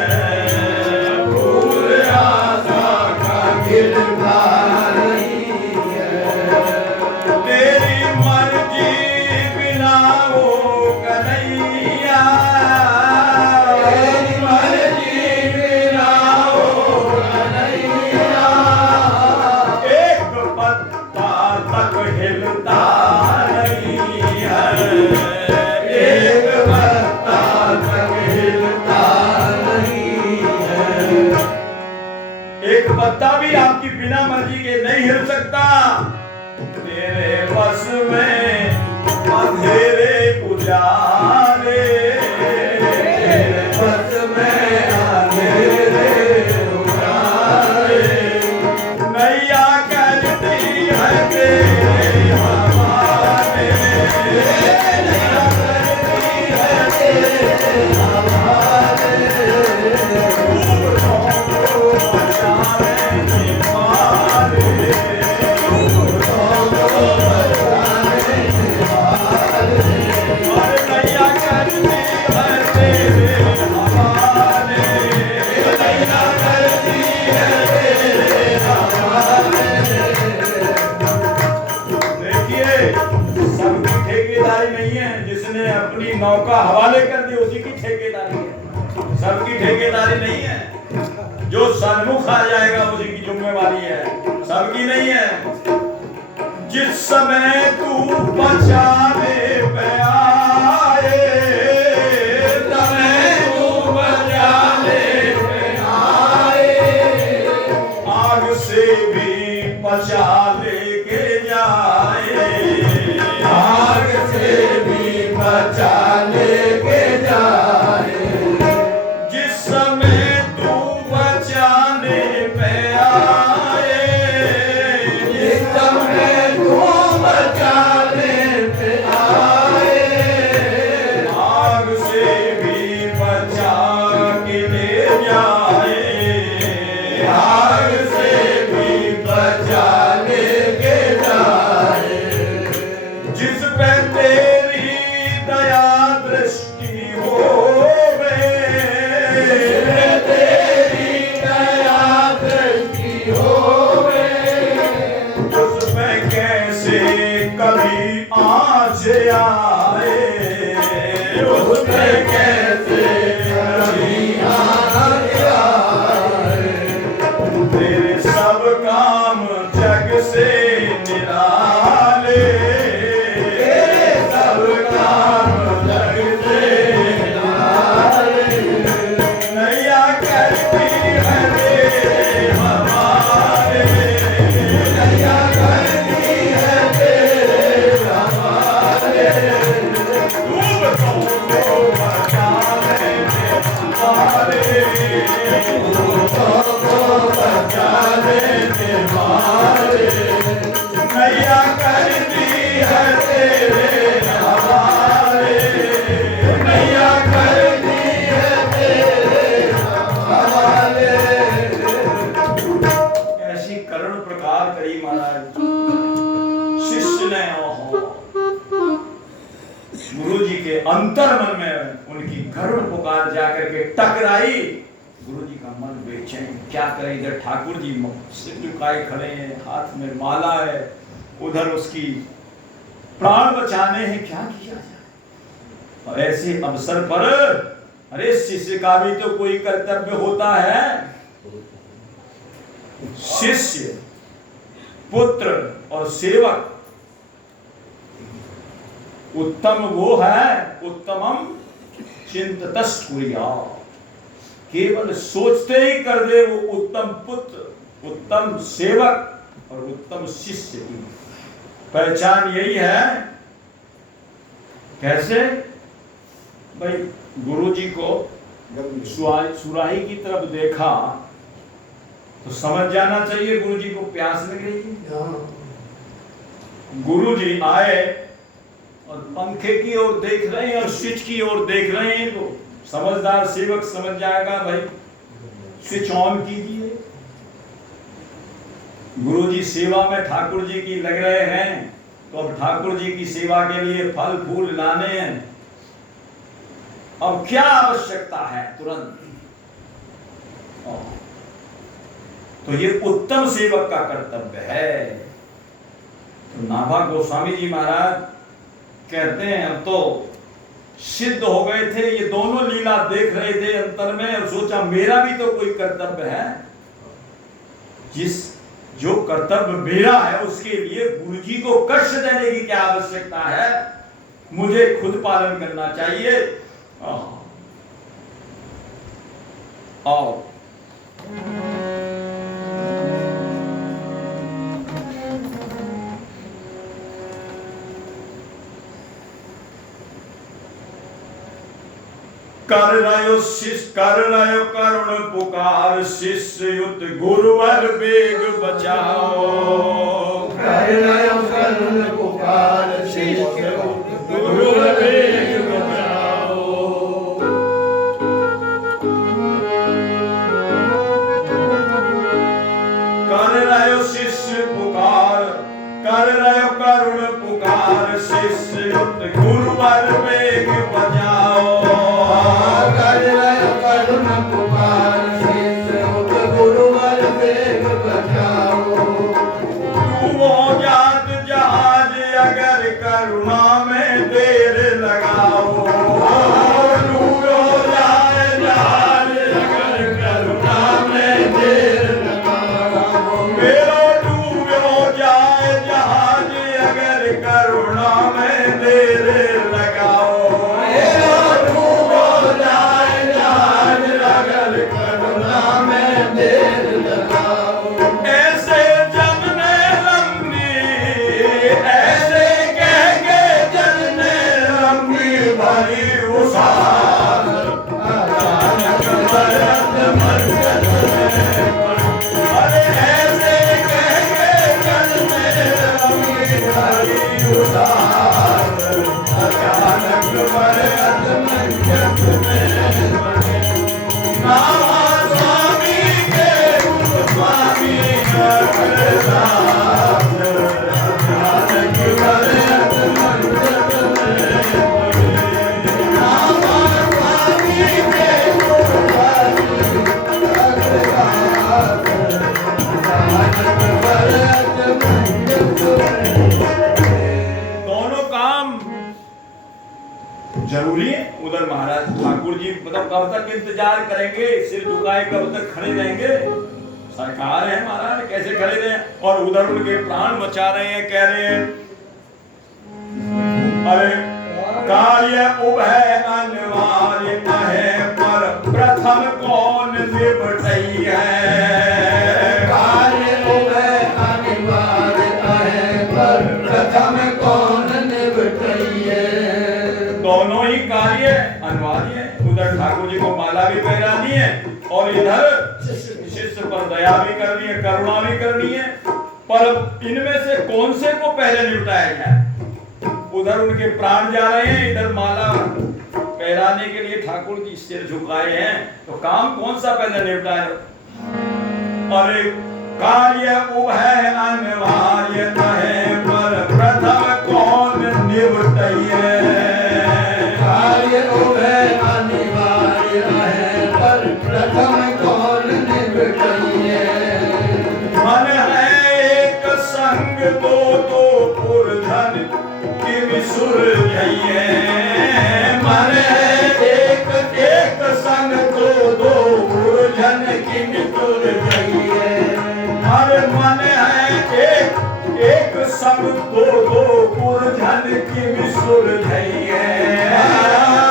फूल आशा का खिलता नहीं है, तेरी मर्जी बिना वो कन्हैया, तेरी मर्जी बिना हो कन्हैया, एक पत्ता तक हिलता नहीं है, एक पत्ता तक हिलता नहीं है, एक पत्ता भी आपकी बिना मर्जी के नहीं हिल सकता, तेरे बस में अंधेरे उजाले, तेरे बस में अंधेरे उजाले, नैया करती है तेरे हवाले, नैया करती है तेरे हवाले, डूबतों को बचा लेने वाले, डूबतों को बचाने वाले, और नैया करती है तेरे हवाले, नैया करती है तेरे हवाले। देखिए सबकी ठेकेदारी नहीं है, जिसने अपनी नौका हवाले कर दी उसी की ठेकेदारी है, सबकी ठेकेदारी नहीं है, जो सन्मुख आ जाएगा उसी की जिम्मेवारी है, सबकी नहीं है। जिस समय तू बचाने पे आए, समय तू बचाने पे आए, आग से भी बचा लेके जाए, आग से भी बचा लेके जाए, जिस समय तू बचाने पे आए, जिस समय तू बचाने पे आए, कभी आँच आए उस पे कैसे कभी आँच आए। तेरे सब काम जग से निराले, तेरे सब काम जग से निराले। नैया करती है तेरे हमारे, नैया करती है तेरे हमारे। डूब को बचा लेने हमारे, डूब को बचा लेने हमारे। नैया करती है तेरे हमारे, नैया करती है तेरे हमारे। ऐसी करुण प्रकार करी महाराज। शिष्य ने गुरु जी के अंतर मन में उनकी करुण पुकार जाकर के टकराई। गुरु जी का मन बेचैन, क्या करे। इधर ठाकुर जी सिर झुकाए खड़े हैं, हाथ में माला है, उधर उसकी प्राण बचाने हैं, क्या किया जाए। और ऐसे अवसर पर अरे शिष्य का भी तो कोई कर्तव्य होता है। शिष्य, पुत्र और सेवक उत्तम वो है, उत्तमम चिंततस् कुर्यात्। केवल सोचते ही कर दे वो उत्तम पुत्र, उत्तम सेवक और उत्तम शिष्य की पहचान यही है। कैसे भाई, गुरु जी को सुराही की तरफ देखा तो समझ जाना चाहिए गुरु जी को प्यास लग रही है। गुरु जी आए और पंखे की ओर देख रहे हैं और स्विच की ओर देख रहे हैं, तो समझदार सेवक समझ जाएगा भाई स्विच ऑन कीजिए। गुरु जी सेवा में ठाकुर जी की लग रहे हैं, तो अब ठाकुर जी की सेवा के लिए फल फूल लाने हैं। अब क्या आवश्यकता है तुरंत। तो ये उत्तम सेवक का कर्तव्य है। तो नाभा गोस्वामी जी महाराज कहते हैं अब तो सिद्ध हो गए थे, ये दोनों लीला देख रहे थे अंतर में, और सोचा मेरा भी तो कोई कर्तव्य है। जो कर्तव्य मेरा है उसके लिए गुरु जी को कष्ट देने की क्या आवश्यकता है, मुझे खुद पालन करना चाहिए। आओ कर रयो करुण पुकार, शिष्य युत गुरुवर बेग बचाओ। कर रयो करुण पुकार, शिष्य युत गुरुवर बेग बचाओ। कर रयो शिष्य पुकार, कर रयो करुण पुकार, शिष्य युत गुरुवर बेग बचाओ। कर रयो करुण पुकार, शिष्य युत गुरुवर बेग बचाओ। डूबो जात जहाज अगर करुणा में देर लगाओ। डूबो जाए जहाज अगर करुणा में देर लगाओ। मेरो डूबो जाए जहाज अगर करुणा में देर लगाओ। ऐसे जमने लंबी, ऐसे कह के जमने लंबी भरी उसार। अरे ऐसे कह के जमने लंबी भरी उसार। अचानक पर अदमंजक में स्वामी के स्वामी जरूरी है। उधर महाराज ठाकुर जी मतलब कब तक इंतजार करेंगे, सिर झुकाए कब तक खड़े रहेंगे? सरकार है महाराज, कैसे खड़े रहे? और उधर उनके प्राण बचा रहे हैं, कह रहे हैं अरे कार्य उभय अनिवार्य है, पर प्रथम कौन निपटई है। कार्य उभय अनिवार्य है, पर प्रथम कौन निपटई है। दोनों ही कार्य अनिवार्य है। उधर ठाकुर जी को माला भी पहनानी है और इधर शिष्य पर दया भी करनी है, करुणा भी करनी है। पर इनमें से कौन से को पहले निपटाया जाए? उधर उनके प्राण जा रहे हैं, इधर माला पहनाने के लिए ठाकुर जी सिर झुकाए हैं, तो काम कौन सा पहले निपटाए? अरे कार्य उभय अनिवार्य है, पर प्रथम कौन निपटई है। कार्य उभय अनिवार्य है, पर प्रथम कौन निपटई है। मन है एक संग दो दो पुरधन की विसुर जइए। मन है एक एक संग दो दो पुरधन की विसुर जइए। हर मन है एक संग दो दो पुरधन की विसुर जइए।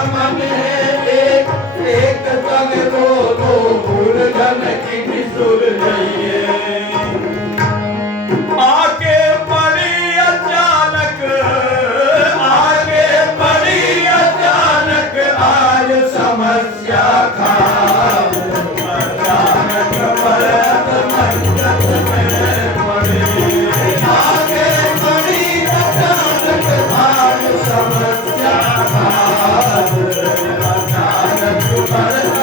मन है एक संग दो दो पुरधन की विसुर जइए। आके बड़ी अचानक, आगे बड़ी अचानक आज समस्या खा। अचानक बरत मंजत में पड़ी। आगे बड़ी अचानक आज समस्या खा। अचानक बरत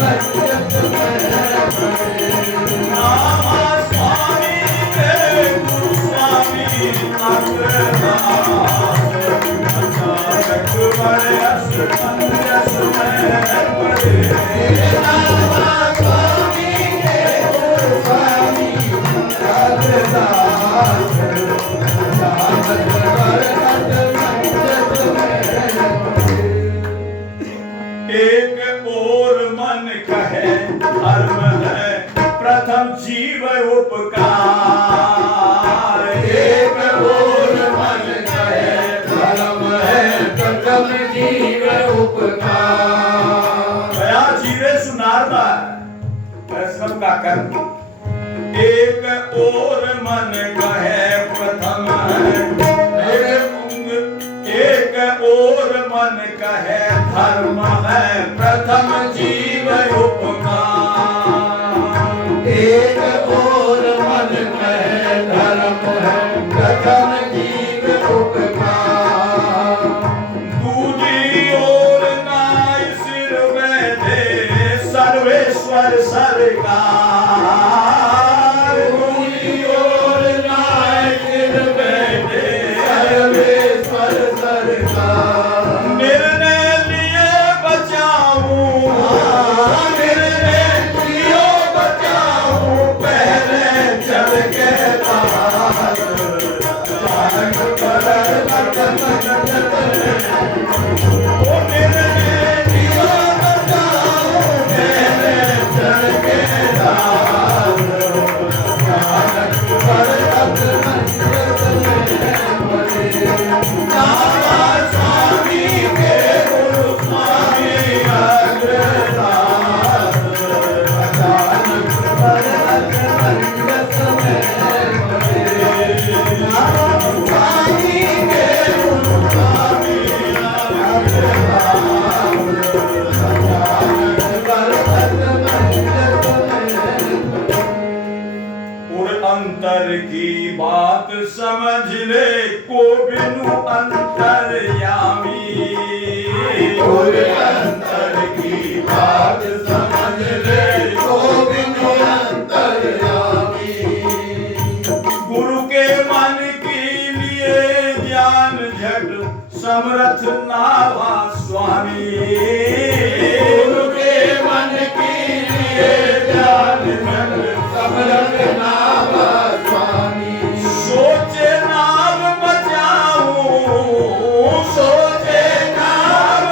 मंजत में पड़ी। नामा स्वामी के गुरु स्वामी अग्रदास, अचानक बड़े असमंजस में पड़े। नामा स्वामी के गुरु स्वामी अग्रदास, अचानक बरत मंजत में पड़ी। एक और मन कहे धर्म है प्रथम जीव उपकार। एक और मन कहे धर्म है प्रथम जीव उपकार। गया जीवे सुनारदा सब का कर्म। एक और मन कहे प्रथम एक और मन कहे धर्म है प्रथम जीव उपकार। एक और मन कहे धर्म है प्रथम जीव उपकार। दूजी ओर नाय सिर बैठे सर्वेश्वर सरकार। दूजी ओर नाय सिर बैठे सर्वेश्वर सरकार। निर्णय लिए बचाऊं, निर्णय लियो बचाऊं पहले चल के तार। अचानक बरत मंजत में। ओ निर्णय लियो बचाऊं पहले चल के तार। अचानक बरत मंजत में पड़े। नामा स्वामी के गुरु स्वामी अग्रदास, अचानक बरत मंजत में पड़े। नामा स्वामी के गुरु स्वामी अग्रदास, अचानक बरत मंजत में पड़े। और अंतर की बात समझ ले को बिनु अंतर्यामी। और अंतर की बात समझ ले तो बिनु अंतर्यामी। गुरु के मन के लिए ज्ञान झट समरथ नावा स्वामी। गुरु के मन के लिए ज्ञान घट समरथ नावा स्वामी। सोचे नाम बचाऊं, सोचे नाम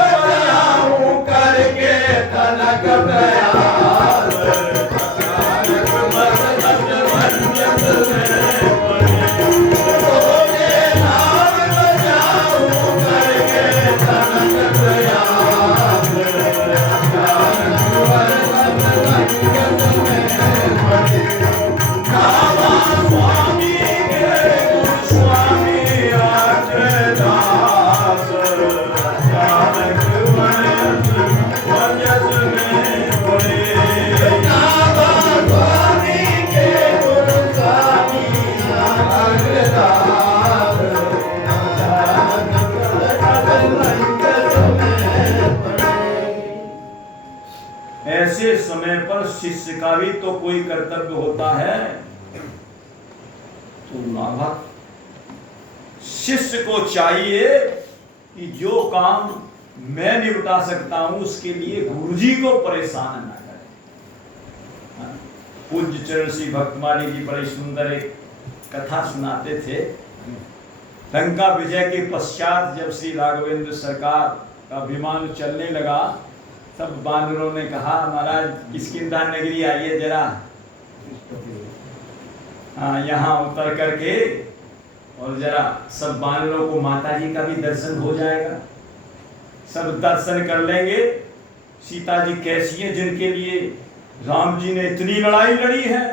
पर शिष्य का भी तो कोई कर्तव्य होता है। तो नाभक शिष्य को चाहिए कि जो काम मैं निपटा सकता हूं उसके लिए गुरुजी को परेशान ना करें। पूज्य चरण श्री भक्तमाली जी बड़ी सुंदर एक कथा सुनाते थे। लंका विजय के पश्चात जब श्री राघवेंद्र सरकार का विमान चलने लगा, सब बानरों ने कहा महाराज किष्किंधा नगरी आइए जरा, यहाँ उतर करके और जरा सब बानरों को माता जी का भी दर्शन हो जाएगा, सब दर्शन कर लेंगे। सीता जी कैसी है जिनके लिए राम जी ने इतनी लड़ाई लड़ी है,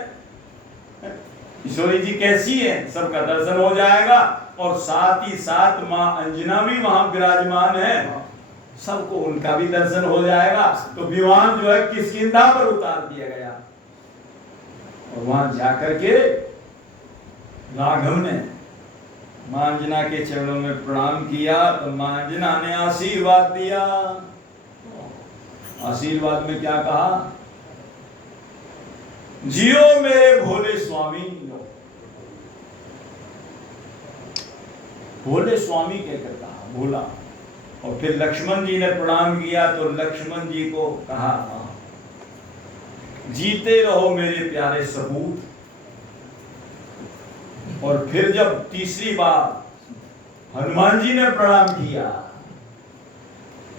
किशोरी जी कैसी है, सबका दर्शन हो जाएगा। और साथ ही साथ माँ अंजना भी वहां विराजमान है, सबको उनका भी दर्शन हो जाएगा। तो विमान जो है किष्किंधा पर उतार दिया गया और वहां जाकर के राघव ने मां अंजना के चरणों में प्रणाम किया। तो मां अंजना ने आशीर्वाद दिया। आशीर्वाद में क्या कहा? जियो मेरे भोले स्वामी। भोले स्वामी कहकर कहा, भोला। और फिर लक्ष्मण जी ने प्रणाम किया तो लक्ष्मण जी को कहा, जीते रहो मेरे प्यारे सपूत। और फिर जब तीसरी बार हनुमान जी ने प्रणाम किया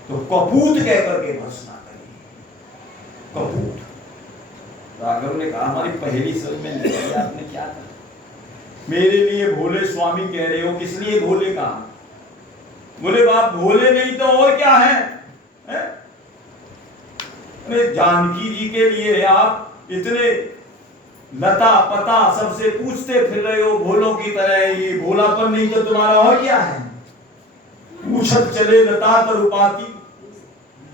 तो कपूत कहकर के भर्त्सना करी। कपूत। राघव ने कहा हमारी पहली समझ में नहीं आई, आपने क्या कहा? मेरे लिए भोले स्वामी कह रहे हो, किस लिए भोले कहा? बोले बाप भोले नहीं तो और क्या है? जानकी जी के लिए आप इतने लता पता सबसे पूछते फिर रहे हो भोलों की तरह, ये भोलापन नहीं तो तुम्हारा और क्या है? पूछत चले लता तरुपाती,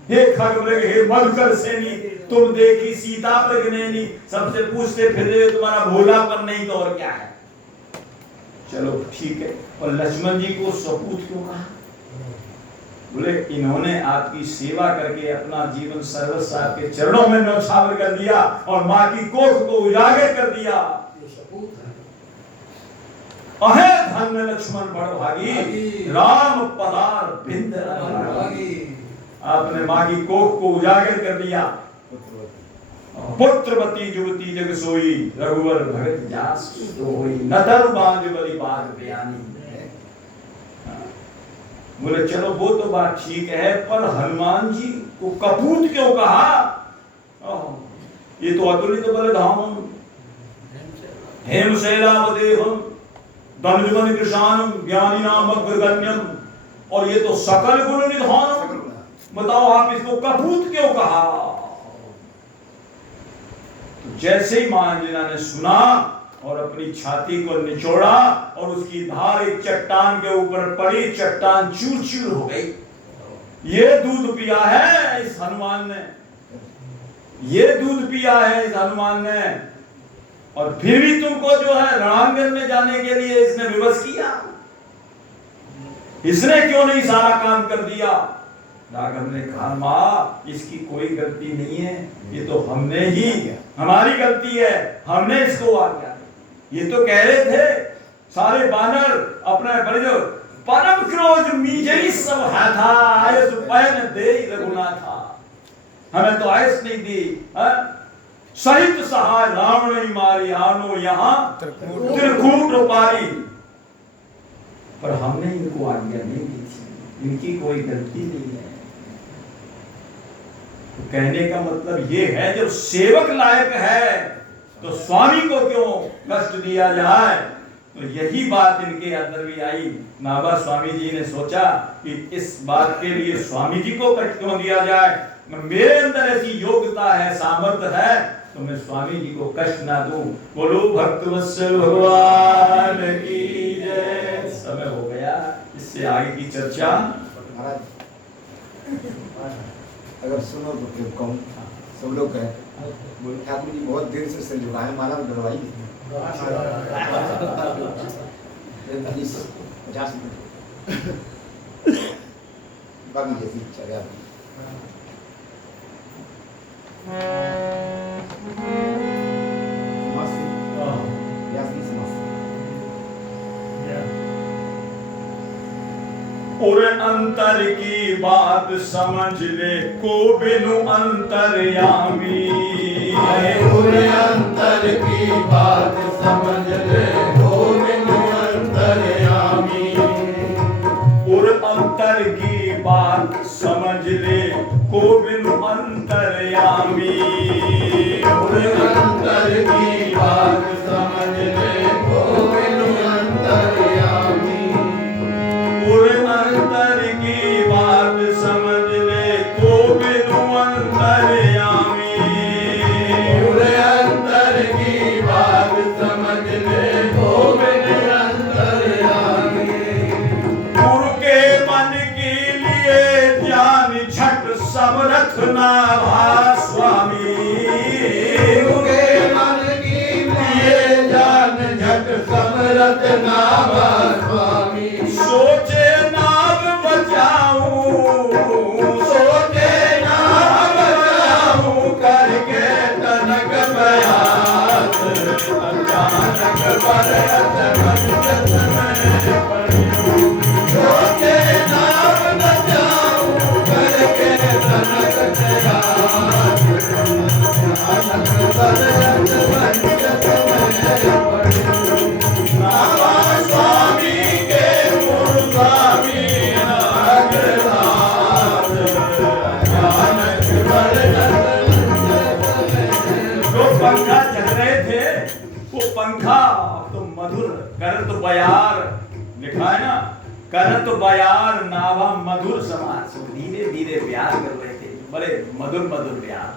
हे खगमृग हे मधुकर सेनी, तुम देखी सीता प्रगनेनी, सबसे पूछते फिर रहे हो तुम्हारा भोलापन नहीं तो और क्या है? चलो ठीक है। और लक्ष्मण जी को सपूत क्यों कहा? बोले इन्होंने आपकी सेवा करके अपना जीवन सर्वस्व आपके चरणों में न्यौछावर कर दिया और मां की कोख को उजागर कर दिया। अहे धन्य लक्ष्मण बड़भागी, राम पधार बिंद अनुरागी। आपने मां की कोख को उजागर कर दिया। पुत्रवती जुवती जग सोई, रघुवर भगत जास सोई, नदर बांध बलि बाग बयानी। बोले चलो वो तो बात ठीक है, पर हनुमान जी को कपूत क्यों कहा? ये तो अतुलित बलधामम हेमशैलावदेहम धनुजमणि कृशानम ज्ञानिनाम अग्रगण्यम, और ये तो सकल गुण निधानम। बताओ आप इसको कपूत क्यों कहा? तो जैसे ही मां अंजना ने सुना और अपनी छाती को निचोड़ा और उसकी धार एक चट्टान के ऊपर पड़ी, चट्टान चूर चूर हो गई। ये दूध पिया है इस हनुमान ने, ये दूध पिया है इस हनुमान ने, और फिर भी तुमको जो है रणांगन में जाने के लिए इसने विवश किया। इसने क्यों नहीं सारा काम कर दिया? राघव ने कहा मां इसकी कोई गलती नहीं है, ये तो हमने ही, हमारी गलती है, हमने इसको आज्ञा दी। ये तो कह रहे थे सारे बानर अपने बड़े जो परम क्रोध मीजई सब था, आयस पैन दे रघुनाथा, हमें तो आयस नहीं दी। सहित सहाय रावण ही मारी, आनो यहाँ त्रिकूट पारी। पर हमने इनको आज्ञा नहीं दी थी, इनकी कोई गलती नहीं है। तो कहने का मतलब ये है जब सेवक लायक है तो स्वामी को क्यों कष्ट दिया जाए? तो यही बात इनके अंदर भी आई। नाभा स्वामी जी ने सोचा कि इस बात के लिए स्वामी जी को कष्ट क्यों दिया जाए? मेरे अंदर ऐसी योग्यता है, सामर्थ्य है, तो मैं स्वामी जी को कष्ट ना दूं। बोलो भक्तवत्सल भगवान की जय। समय हो गया, इससे आगे की चर्चा अगर सुनो तो फिर कहूँ, सब लोग कहें बोले ठाकुर जी बहुत देर से सिर झुकाए, माला डरवाई 50 मिनट बाकी जैसी चर्या। और अंतर की बात समझ ले को बिनु अंतर्यामी। और अंतर की बात समझ ले को बिनु अंतर्यामी। और अंतर की बात समझ ले को बिनु अंतर्यामी। और अंतर की बात समझ ले को बिनु अंतर्यामी। और अंतर की बात समझ ले को बिनु अंतर्यामी। और अंतर की बात समझ ले को बिनु अंतर्यामी। गुरु के मन के लिए ज्ञान झट समरथ नाभा स्वामी। गुरु के मन के लिए जान झट समरथ नाभा स्वामी। सोचे नाम बचाऊं, सोचे नाम बचाऊं करके तनक प्रयास। अचानक बरत पंचत में पड़ूं। सोचे नाम बचाऊं करके तनक प्रयास। अचानक बरत पंचत में पड़ूं। नाभा स्वामी के गुरु स्वामी नागराज। अचानक बरत पंचत में। जो पंखा चल रहे थे वो पंखा तो मधुर करत बयार लिखा है ना, करत बयार नाभा मधुर समाज। धीरे धीरे प्यार कर रहे थे, बड़े मधुर मधुर प्यार।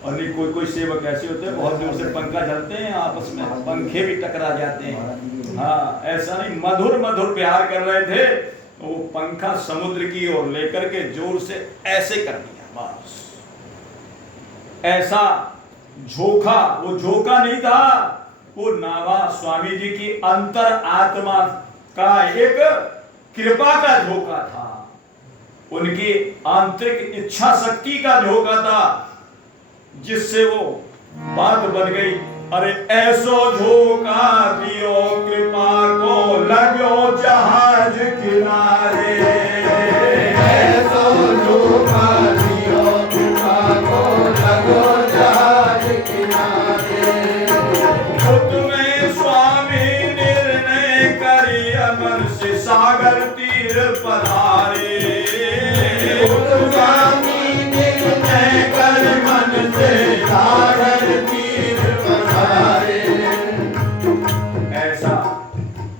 और नहीं कोई सेवक ऐसे होते हैं बहुत दूर से पंखा चलते हैं, आपस में पंखे भी टकरा जाते हैं। हाँ, ऐसा नहीं, मधुर मधुर प्यार कर रहे थे। वो पंखा समुद्र की ओर लेकर के जोर से ऐसे कर दिया, बस ऐसा झोंका। वो झोंका नहीं था, वो नाभा स्वामी जी की अंतर आत्मा का एक कृपा का झोंका था, उनकी आंतरिक इच्छा शक्ति का झोंका था, जिससे वो बात बन गई। अरे ऐसो झोंका दियो कृपा को लगो जहाज किनारे। ऐसो झोंका दियो कृपा को लगो जहाज किनारे। तुम्हें स्वामी निर्णय करी अमर से सागर तीर पधारे। स्वामी निर्णय कर मन से सागर तीर पधारे। ऐसा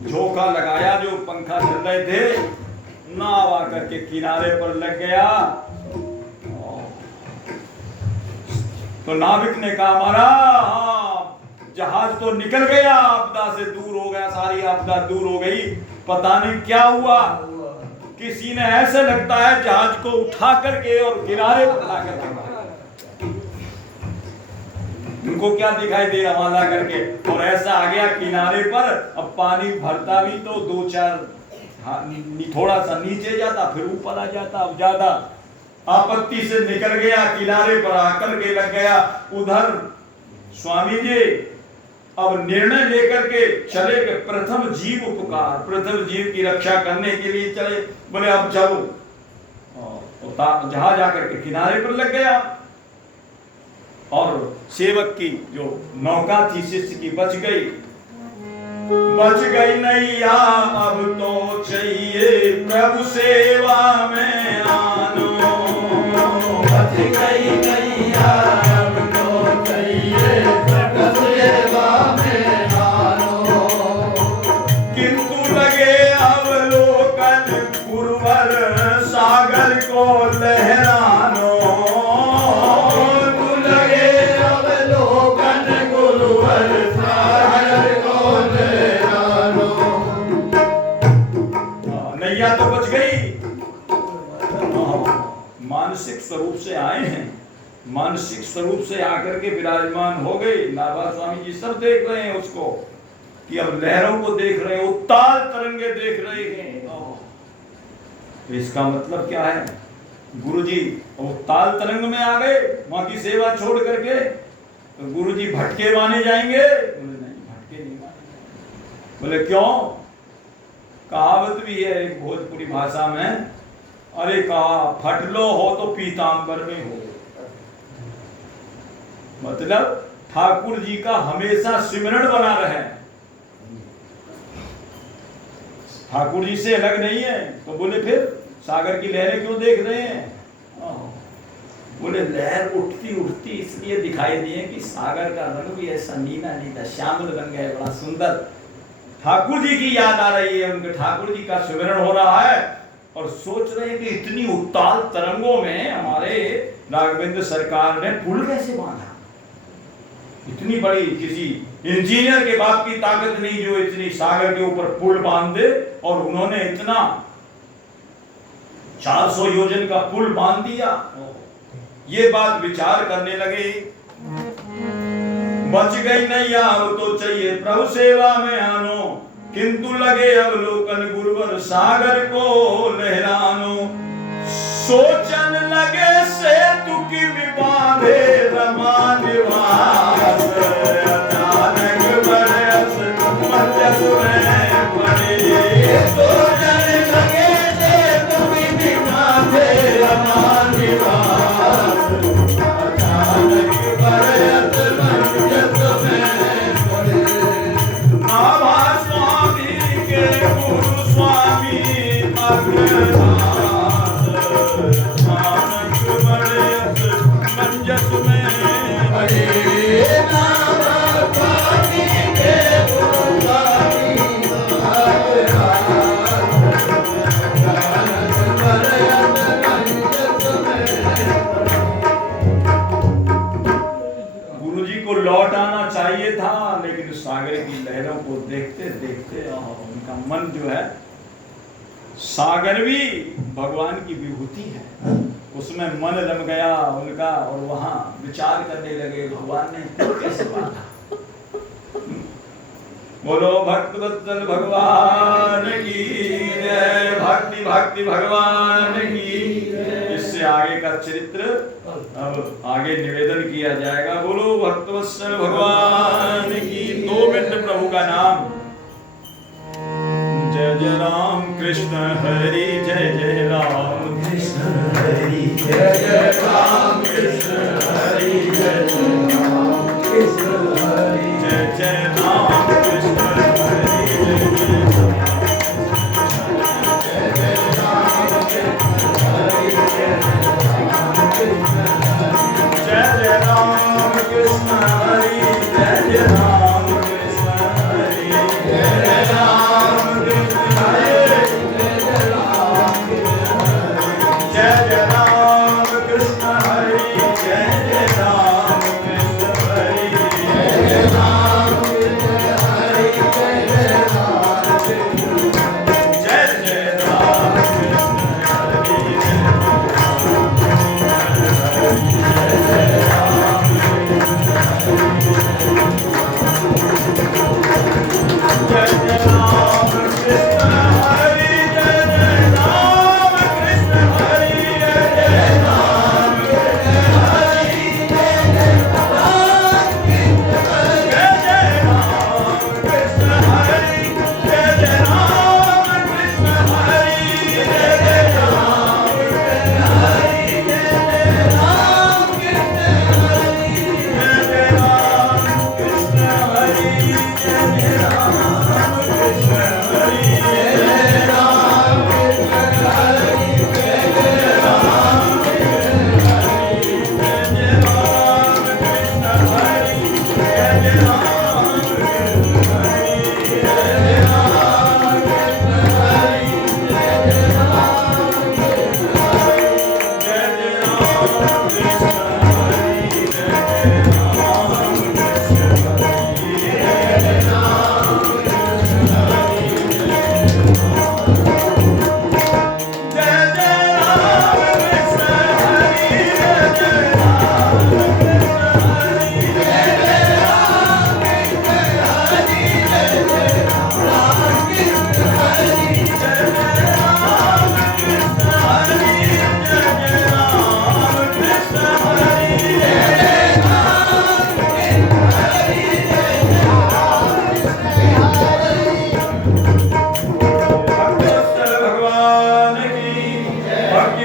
झोंका लगाया जो पंखा चल रहे थे, नाव आकर के किनारे पर लग गया। तो नाविक ने कहा महाराज जहाज तो निकल गया, आपदा से दूर हो गया, सारी आपदा दूर हो गई, पता नहीं क्या हुआ। किसी ने ऐसे लगता है जहाज को उठा करके और किनारे पर ला कर उनको क्या दिखाई दे रहा वहां ला करके, और ऐसा आ गया किनारे पर। अब पानी भरता भी तो दो चार थोड़ा सा नीचे जाता, फिर ऊपर आ जाता। अब ज्यादा आपत्ति से निकल गया, किनारे पर आकर के लग गया। उधर स्वामी जी अब निर्णय लेकर के चले गए, प्रथम जीव उपकार, प्रथम जीव की रक्षा करने के लिए चले। बोले अब चलो, जहाज आकर के किनारे पर लग गया। और सेवक की जो नौका थी शिष्य की बच गई नैया। अब तो चाहिए प्रभु सेवा में आनो। बच गई नैया, अब तो चाहिए प्रभु सेवा में आनो। किंतु लगे अवलोकन गुरुवर सागर को लहरानो। लगे अवलोकन गुरुवर सागर को लहरानो। नैया तो बच गई। मानसिक स्वरूप से आए हैं, मानसिक स्वरूप से आकर के विराजमान हो गए। नाभा स्वामी जी सब देख रहे हैं उसको, कि अब लहरों को देख रहे हैं, उत्ताल तरंगे देख रहे हैं। तो इसका मतलब क्या है? गुरुजी उत्ताल तरंग में आ गए वहां की सेवा छोड़ करके, तो गुरुजी भटके माने जाएंगे? बोले नहीं, भटके नहीं माने। बोले क्यों? कहावत भी है एक भोजपुरी भाषा में, अरे कहा फटलो हो तो पीताम्बर में हो। मतलब ठाकुर जी का हमेशा सिमरण बना रहे। ठाकुर जी से अलग नहीं है। तो बोले फिर सागर की लहरें क्यों देख रहे हैं? बोले लहर उठती उठती इसलिए दिखाई दिए कि सागर का रंग भी ऐसा नीला नीला श्यामल रंग है, बड़ा सुंदर। ठाकुर जी की याद आ रही है, उनके ठाकुर जी का स्मरण हो रहा है और सोच रहे हैं कि इतनी उत्ताल तरंगों में हमारे राघवेंद्र सरकार ने पुल कैसे बांधा। इतनी बड़ी किसी इंजीनियर के बाप की ताकत नहीं जो इतनी सागर के ऊपर पुल बांध दे, और उन्होंने इतना 400 योजन का पुल बांध दिया। ये बात विचार करने लगे, बच गई नैया अब तो चाहिए प्रभु सेवा में आनो, किंतु लगे अवलोकन गुरुवर सागर को लहरानो। सोचन लगे सेतु की विबाधे रमा निवास, अचानक बरस मचस में पड़े। सोचन लगे सेतु की विबाधे रमा निवास, अचानक बरस मचस में पड़े। नाभा स्वामी के गुरु स्वामी गुरुजी को लौट आना चाहिए था, लेकिन सागर की लहरों को देखते देखते उनका मन जो है, सागर भी भगवान की विभूति है, उसमें मन रम गया उनका और वहां विचार करने लगे भगवान ने क्यों कैसे बांधा। बोलो भक्तवत्सल भगवान की जय, भक्ति भक्ति भगवान की। इससे आगे का चरित्र अब आगे निवेदन किया जाएगा। बोलो भक्तवत्सल भगवान की। 2 मिनट प्रभु का नाम। जय जय राम कृष्ण हरि, जय जय राम कृष्ण हरि, जय जय